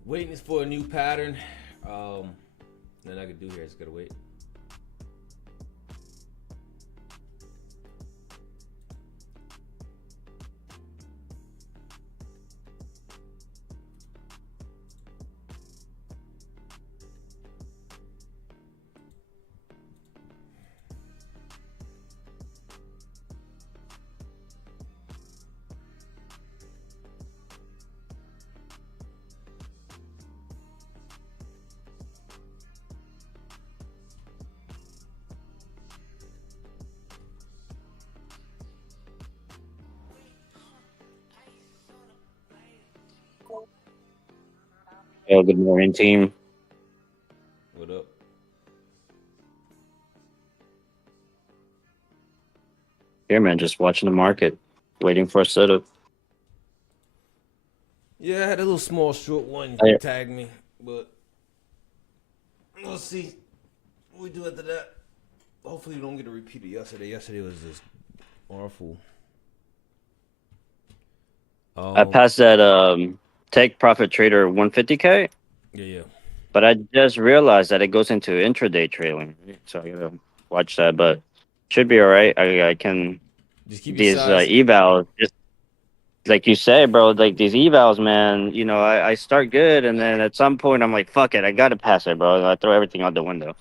Waiting is for a new pattern. Nothing I can do here. I just gotta wait. Yo, good morning, team. What up? Here, man, just watching the market, waiting for a setup. Yeah, I had a little small short one I, tag me, but we'll see what we do after that. Hopefully, we don't get a repeat of yesterday. Yesterday was just awful. I passed that Take Profit Trader 150K, Yeah. but I just realized that it goes into intraday trading, so I gotta watch that. But should be all right. I can Just keep your these size. evals, just like you say, bro. Like these evals, man. You know, I start good, and then at some point, I'm like, fuck it, I gotta pass it, bro. I throw everything out the window.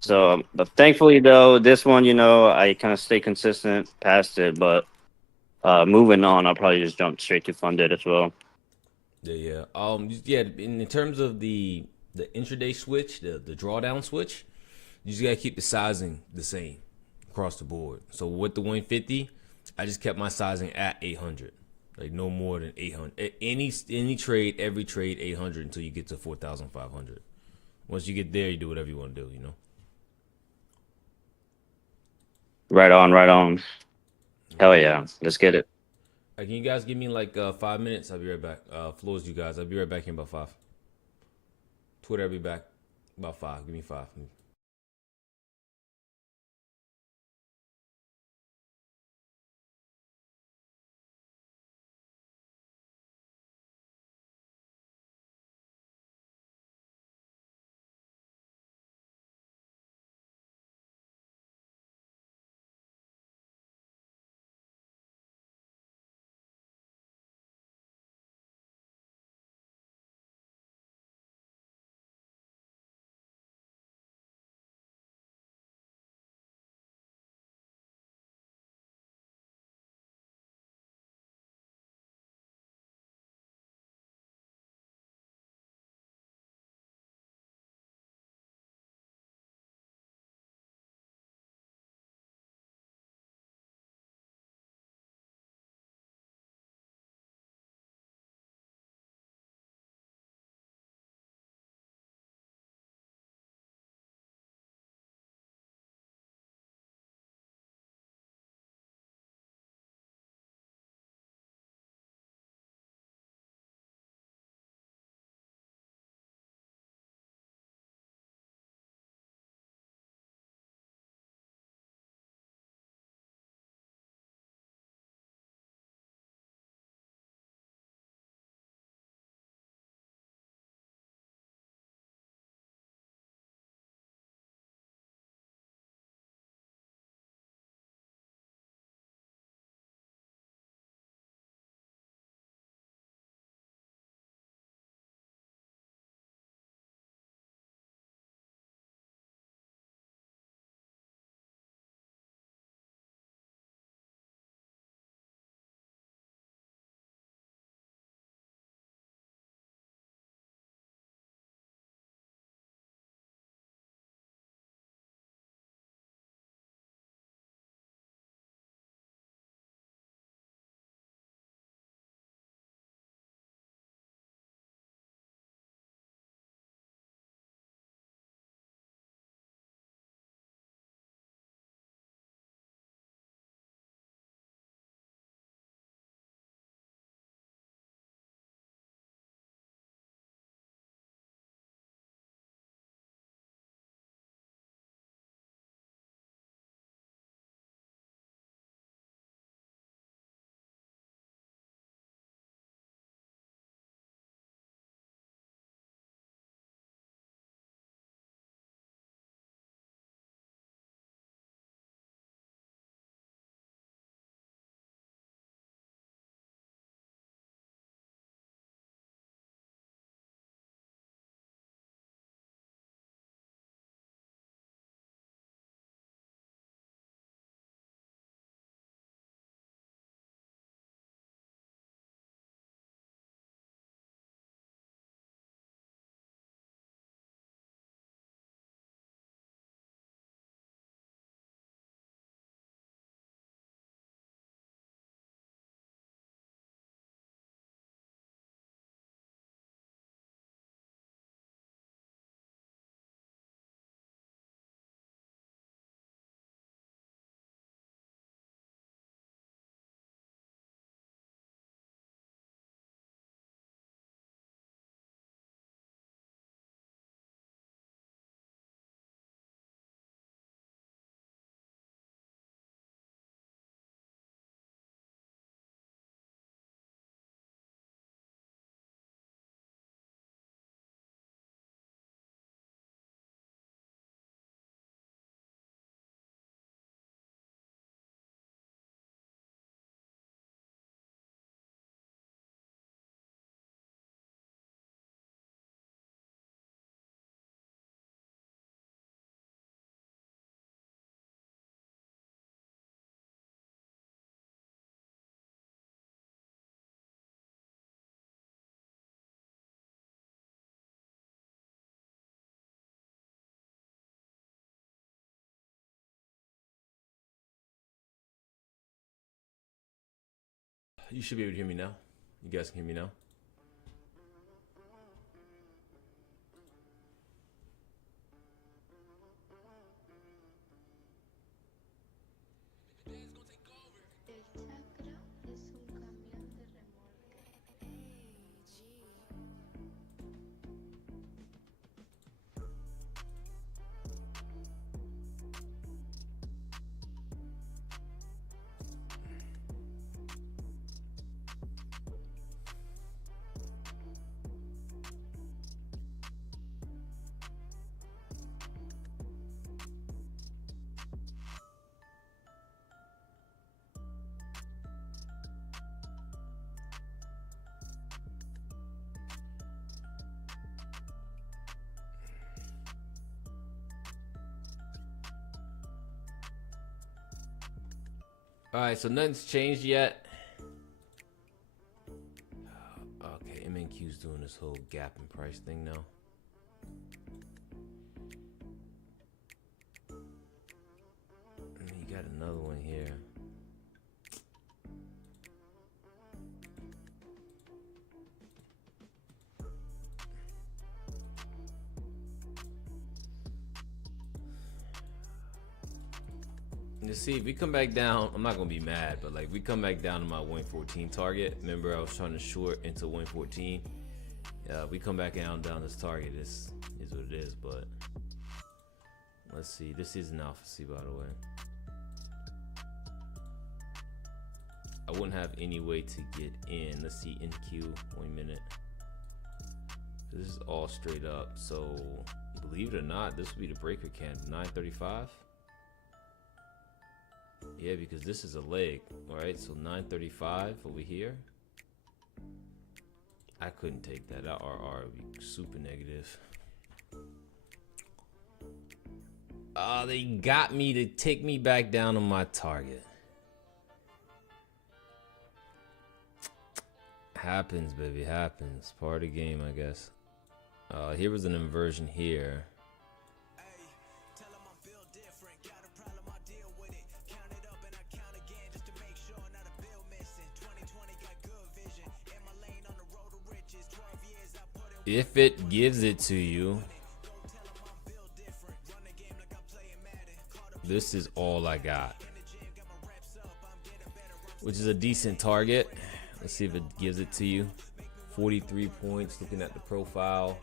So, but thankfully, though, this one, you know, I kind of stay consistent past it. But moving on, I'll probably just jump straight to funded as well. Yeah. Yeah. In terms of the intraday switch, the drawdown switch, you just gotta keep the sizing the same across the board. So with the 150, I just kept my sizing at 800, like no more than 800. Any trade, every trade 800 until you get to 4,500. Once you get there, you do whatever you want to do. You know. Right on, right on. Hell yeah, let's get it. Can you guys give me like 5 minutes? I'll be right back. Floors, you guys. I'll be right back in about 5. Twitter, I'll be back about 5. Give me 5. You should be able to hear me now. You guys can hear me now. El chakra es un camión de remolque. All right, so nothing's changed yet. Okay, MNQ's doing this whole gap in price thing now. And then you got another one here. You see, if we come back down, I'm not gonna be mad, but like we come back down to my 114 target. Remember, I was trying to short into 114. We come back down this target. This is what it is. But let's see. This is an alpha C, by the way. I wouldn't have any way to get in. Let's see NQ 1 minute. This is all straight up. So believe it or not, this would be the breaker candle 935. Yeah, because this is a leg, all right? So 935 over here. I couldn't take that. That RR would be super negative. They got me to take me back down on my target. Happens, baby, happens. Part of the game, I guess. Here was an inversion here. If it gives it to you, this is all I got, which is a decent target. Let's see if it gives it to you. 43 points, looking at the profile.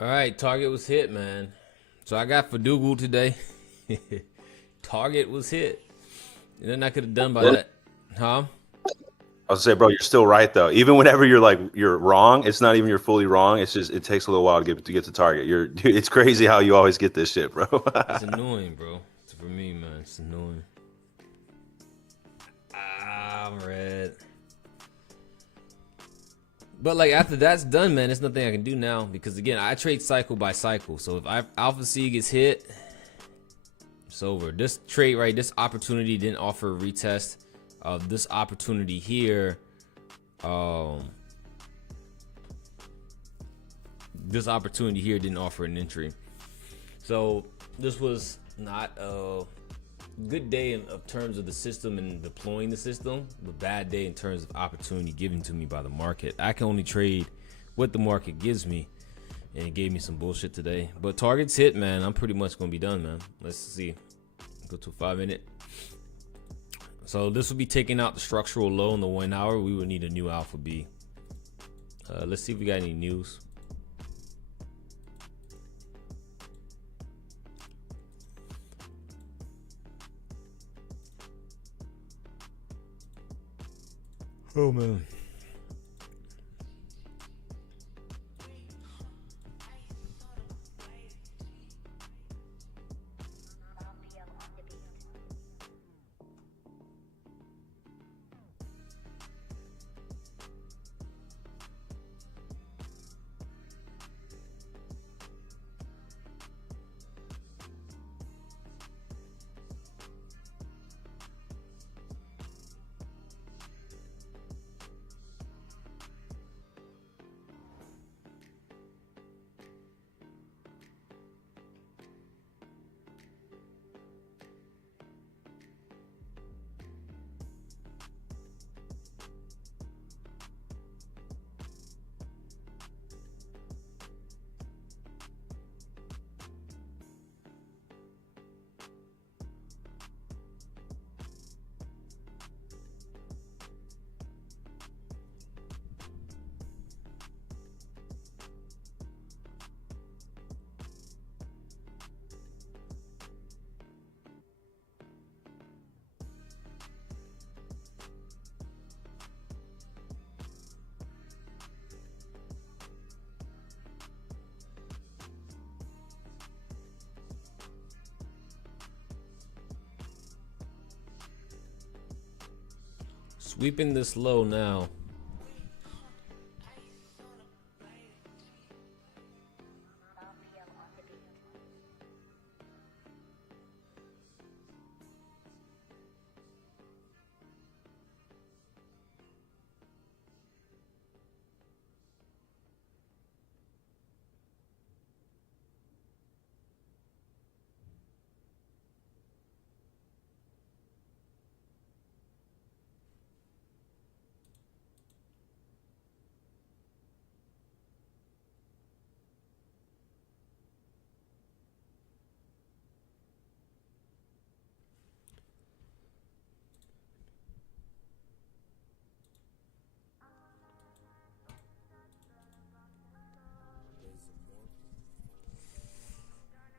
All right, target was hit, man. So I got Fadugu today. Target was hit. And then I could have done by that. Huh? I was gonna say, bro, you're still right though. Even whenever you're wrong, it's not even you're fully wrong. It's just it takes a little while to get to target. It's crazy how you always get this shit, bro. It's annoying, bro. It's for me, man. It's annoying. I'm red. But like after that's done, man, there's nothing I can do now because again, I trade cycle by cycle. So if Alpha C gets hit, it's over. This trade right, this opportunity didn't offer a retest. This opportunity here, this opportunity here didn't offer an entry. So this was not a good day in terms of the system and deploying the system, but bad day in terms of opportunity given to me by the market. I can only trade what the market gives me, and it gave me some bullshit today. But targets hit, man. I'm pretty much gonna be done, man. Let's see. Go to 5 minute. So this will be taking out the structural low in the 1 hour. We would need a new alpha B. Let's see if we got any news. Oh man. Sweeping this low now.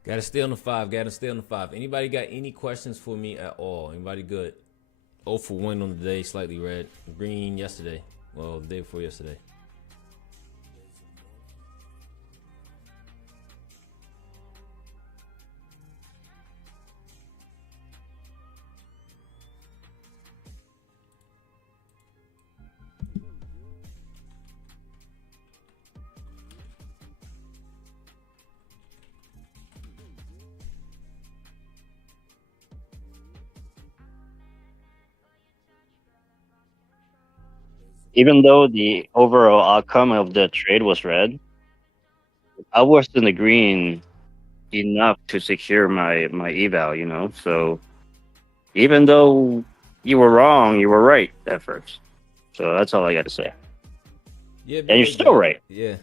Gotta stay on the 5. Gotta stay on the 5. Anybody got any questions for me at all? Anybody good? 0 for 1 on the day, slightly red. Green yesterday. Well, the day before yesterday. Even though the overall outcome of the trade was red, I was in the green enough to secure my eval, you know. So even though you were wrong, you were right at first. So that's all I got to say. Yeah, And you're still right. Yeah.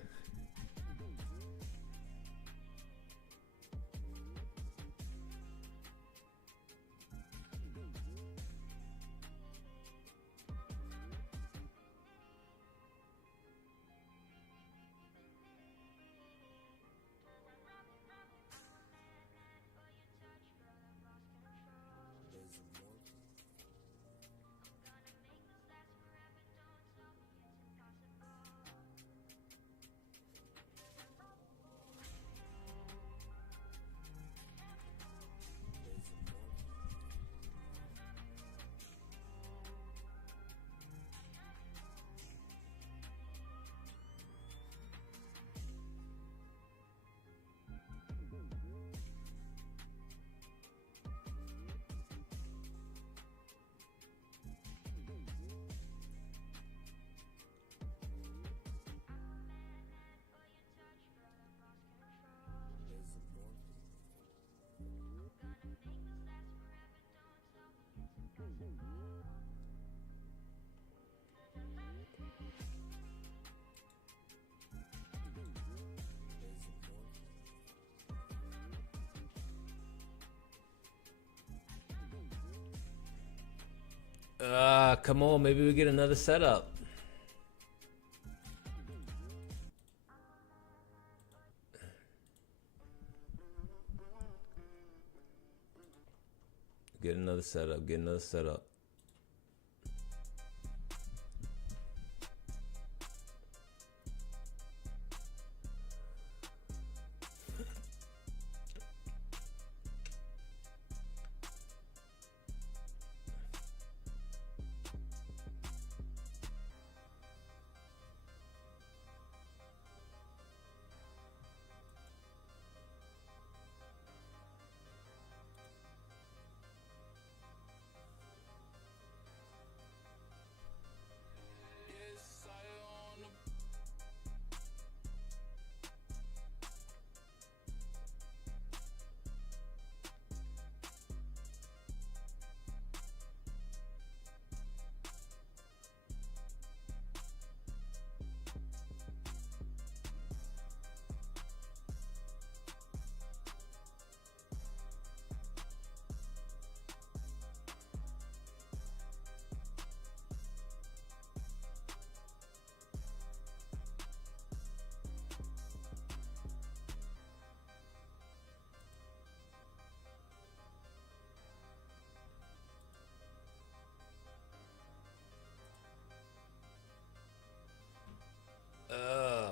Come on, maybe we get another setup. Get another setup, get another setup.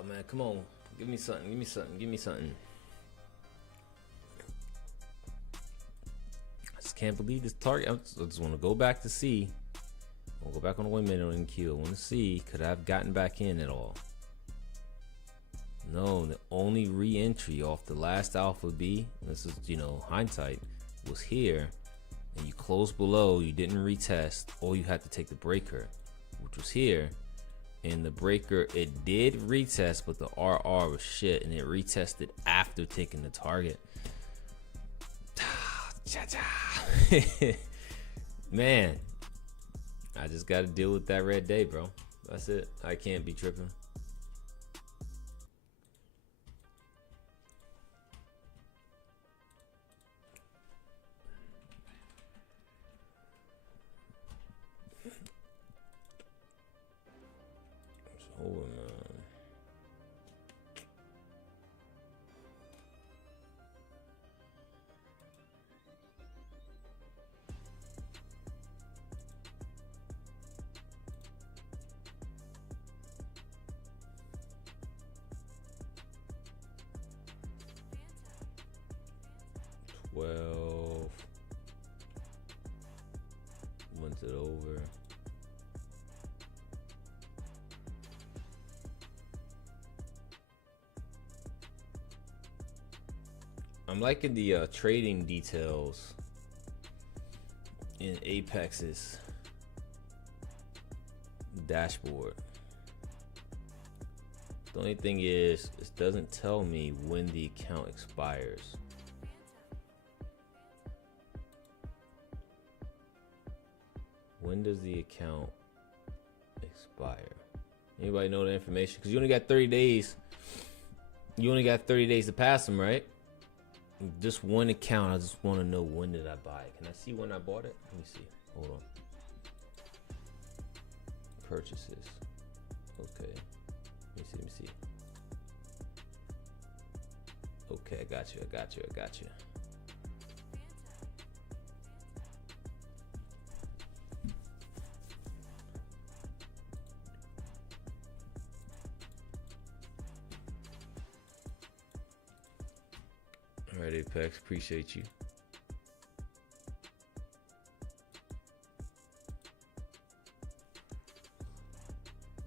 Man, come on. Give me something, give me something, give me something. I just can't believe this target. I just want to go back to see. I'll go back on the windmill and kill. I want to see, could I have gotten back in at all? No, the only re-entry off the last Alpha B, this is, you know, hindsight, was here. And you closed below, you didn't retest, or you had to take the breaker, which was here. And the breaker, it did retest, but the RR was shit, and it retested after taking the target. Man, I just got to deal with that red day, bro. That's it. I can't be tripping. It's over, man. Went it over. I'm liking the trading details in Apex's dashboard. The only thing is, it doesn't tell me when the account expires. When does the account expire? Anybody know the information? Because you only got 30 days. You only got 30 days to pass them, right? Just one account. I just want to know, when did I buy it? Can I see when I bought it? Let me see. Hold on. Purchases. Okay. Let me see. Okay, I got you. All right, Apex, appreciate you.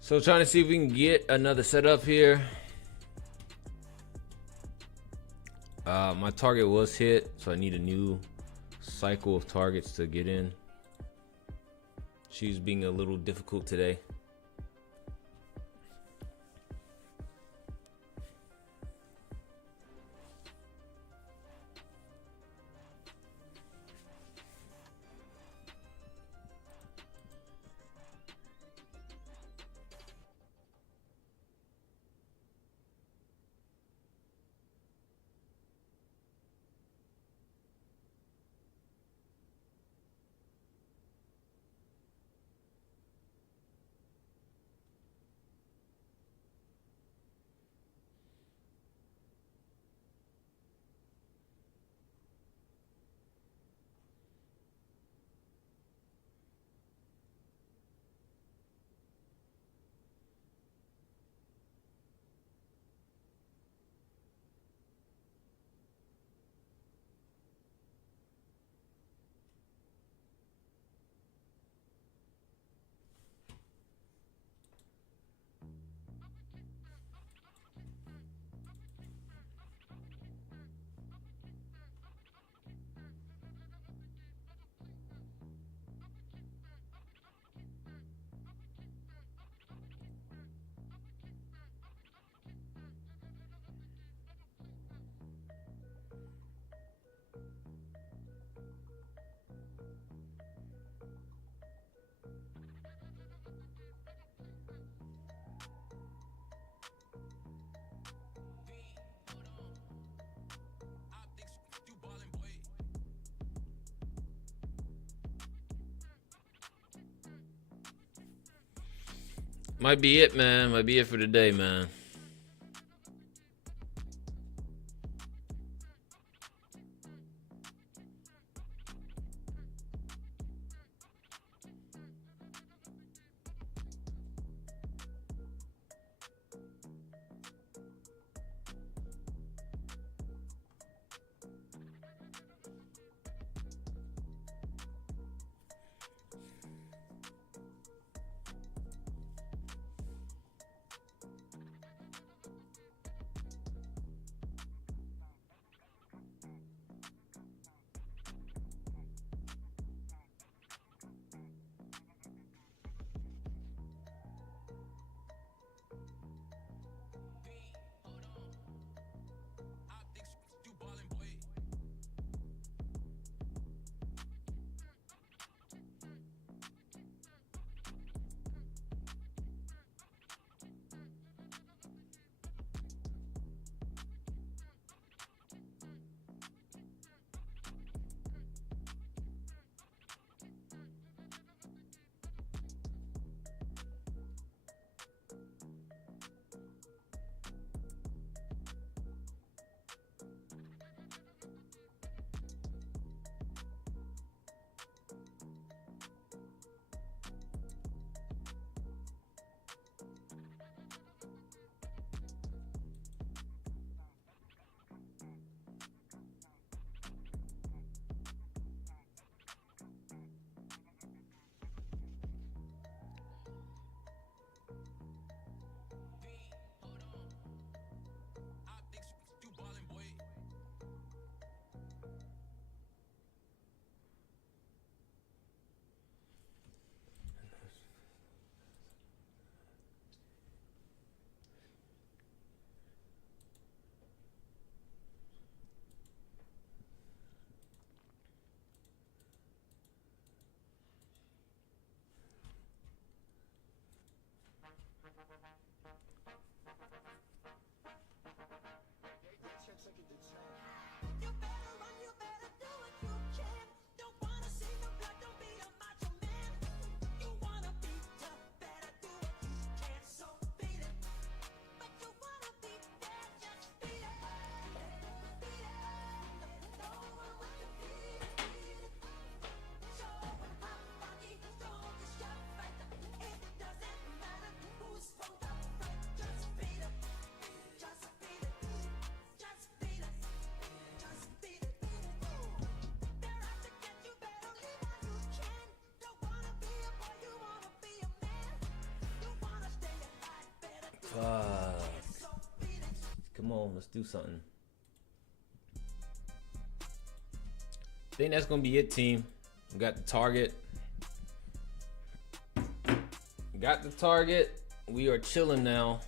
So trying to see if we can get another setup here. My target was hit, so I need a new cycle of targets to get in. She's being a little difficult today. Might be it, man. Might be it for today, man. Come on, let's do something. I think that's gonna be it, team. We got the target. Got the target. We are chilling now.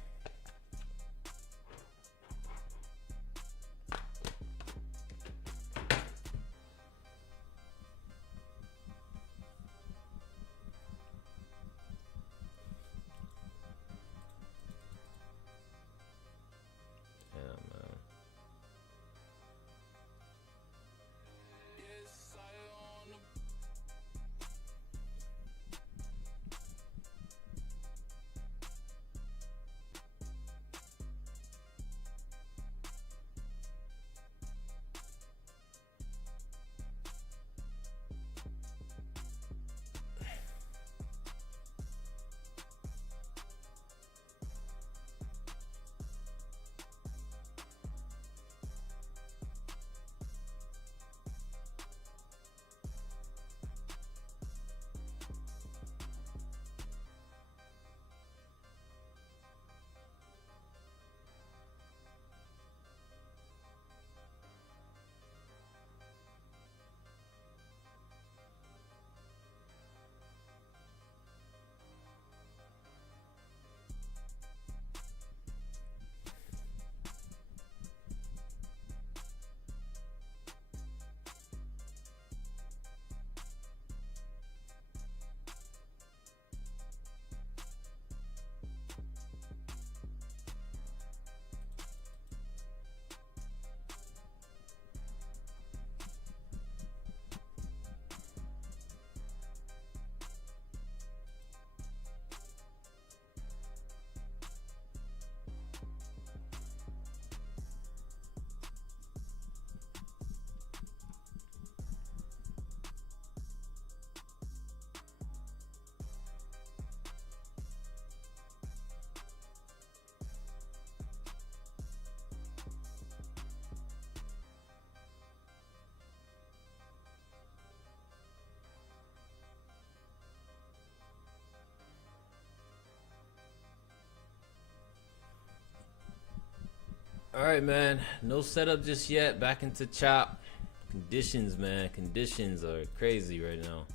All right, man. No setup just yet. Back into chop. Conditions, man. Conditions are crazy right now.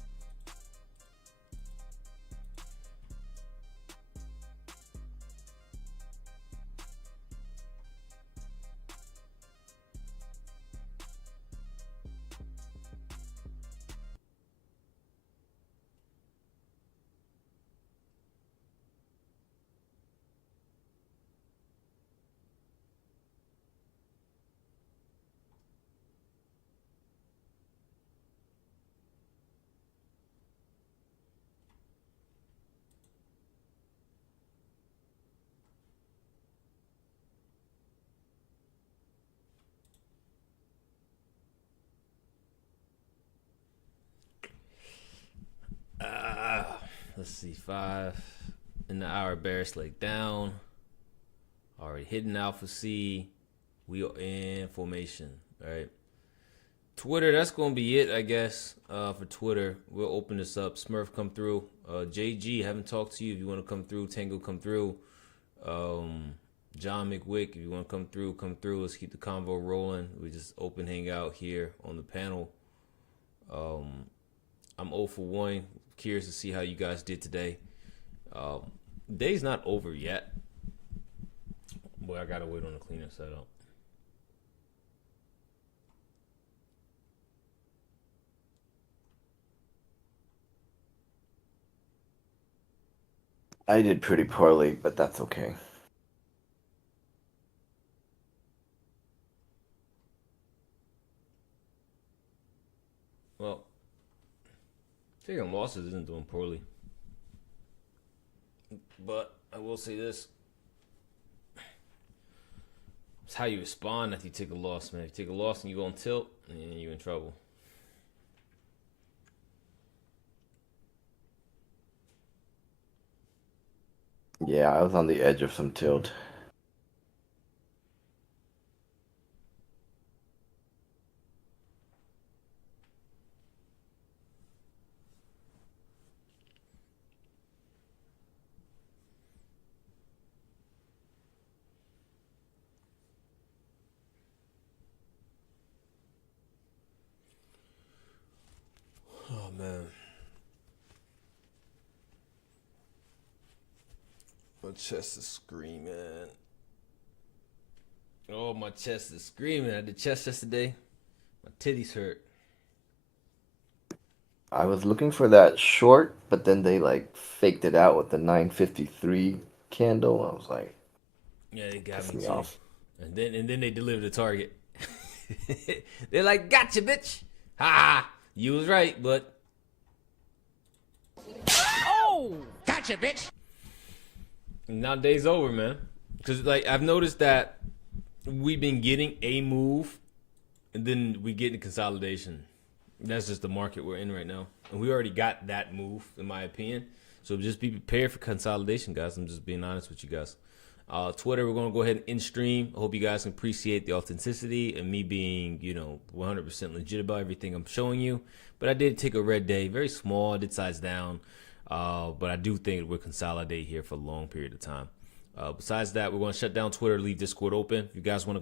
Let's see, 5 in the hour. Barris leg down. Already hitting Alpha C. We are in formation. All right. Twitter, that's going to be it, I guess, for Twitter. We'll open this up. Smurf, come through. JG, haven't talked to you. If you want to come through, Tango, come through. John McWick, if you want to come through, come through. Let's keep the convo rolling. We just open hangout here on the panel. I'm 0 for 1. Curious to see how you guys did today. Day's not over yet. Boy, I gotta wait on the cleaner setup. I did pretty poorly, but that's okay. Well, taking losses isn't doing poorly. But I will say this. It's how you respond after you take a loss, man. If you take a loss and you go on tilt, then you're in trouble. Yeah, I was on the edge of some tilt. Oh, man. My chest is screaming. Oh, my chest is screaming. I did chest yesterday. My titties hurt. I was looking for that short, but then they like faked it out with the 953 candle. I was like, Yeah, they got pissed me me too. off. And then they delivered the target. They're like, gotcha, bitch. Ha! You was right, but Gotcha, bitch! now day's over, man. Because like I've noticed that we've been getting a move, and then we get in consolidation. That's just the market we're in right now, and we already got that move, in my opinion. So just be prepared for consolidation, guys. I'm just being honest with you guys. Twitter, we're gonna go ahead and in stream. I hope you guys can appreciate the authenticity and me being, 100% legit about everything I'm showing you. But I did take a red day, very small. I did size down, but I do think we'll consolidate here for a long period of time. Besides that, we're going to shut down Twitter, leave Discord open. If you guys want to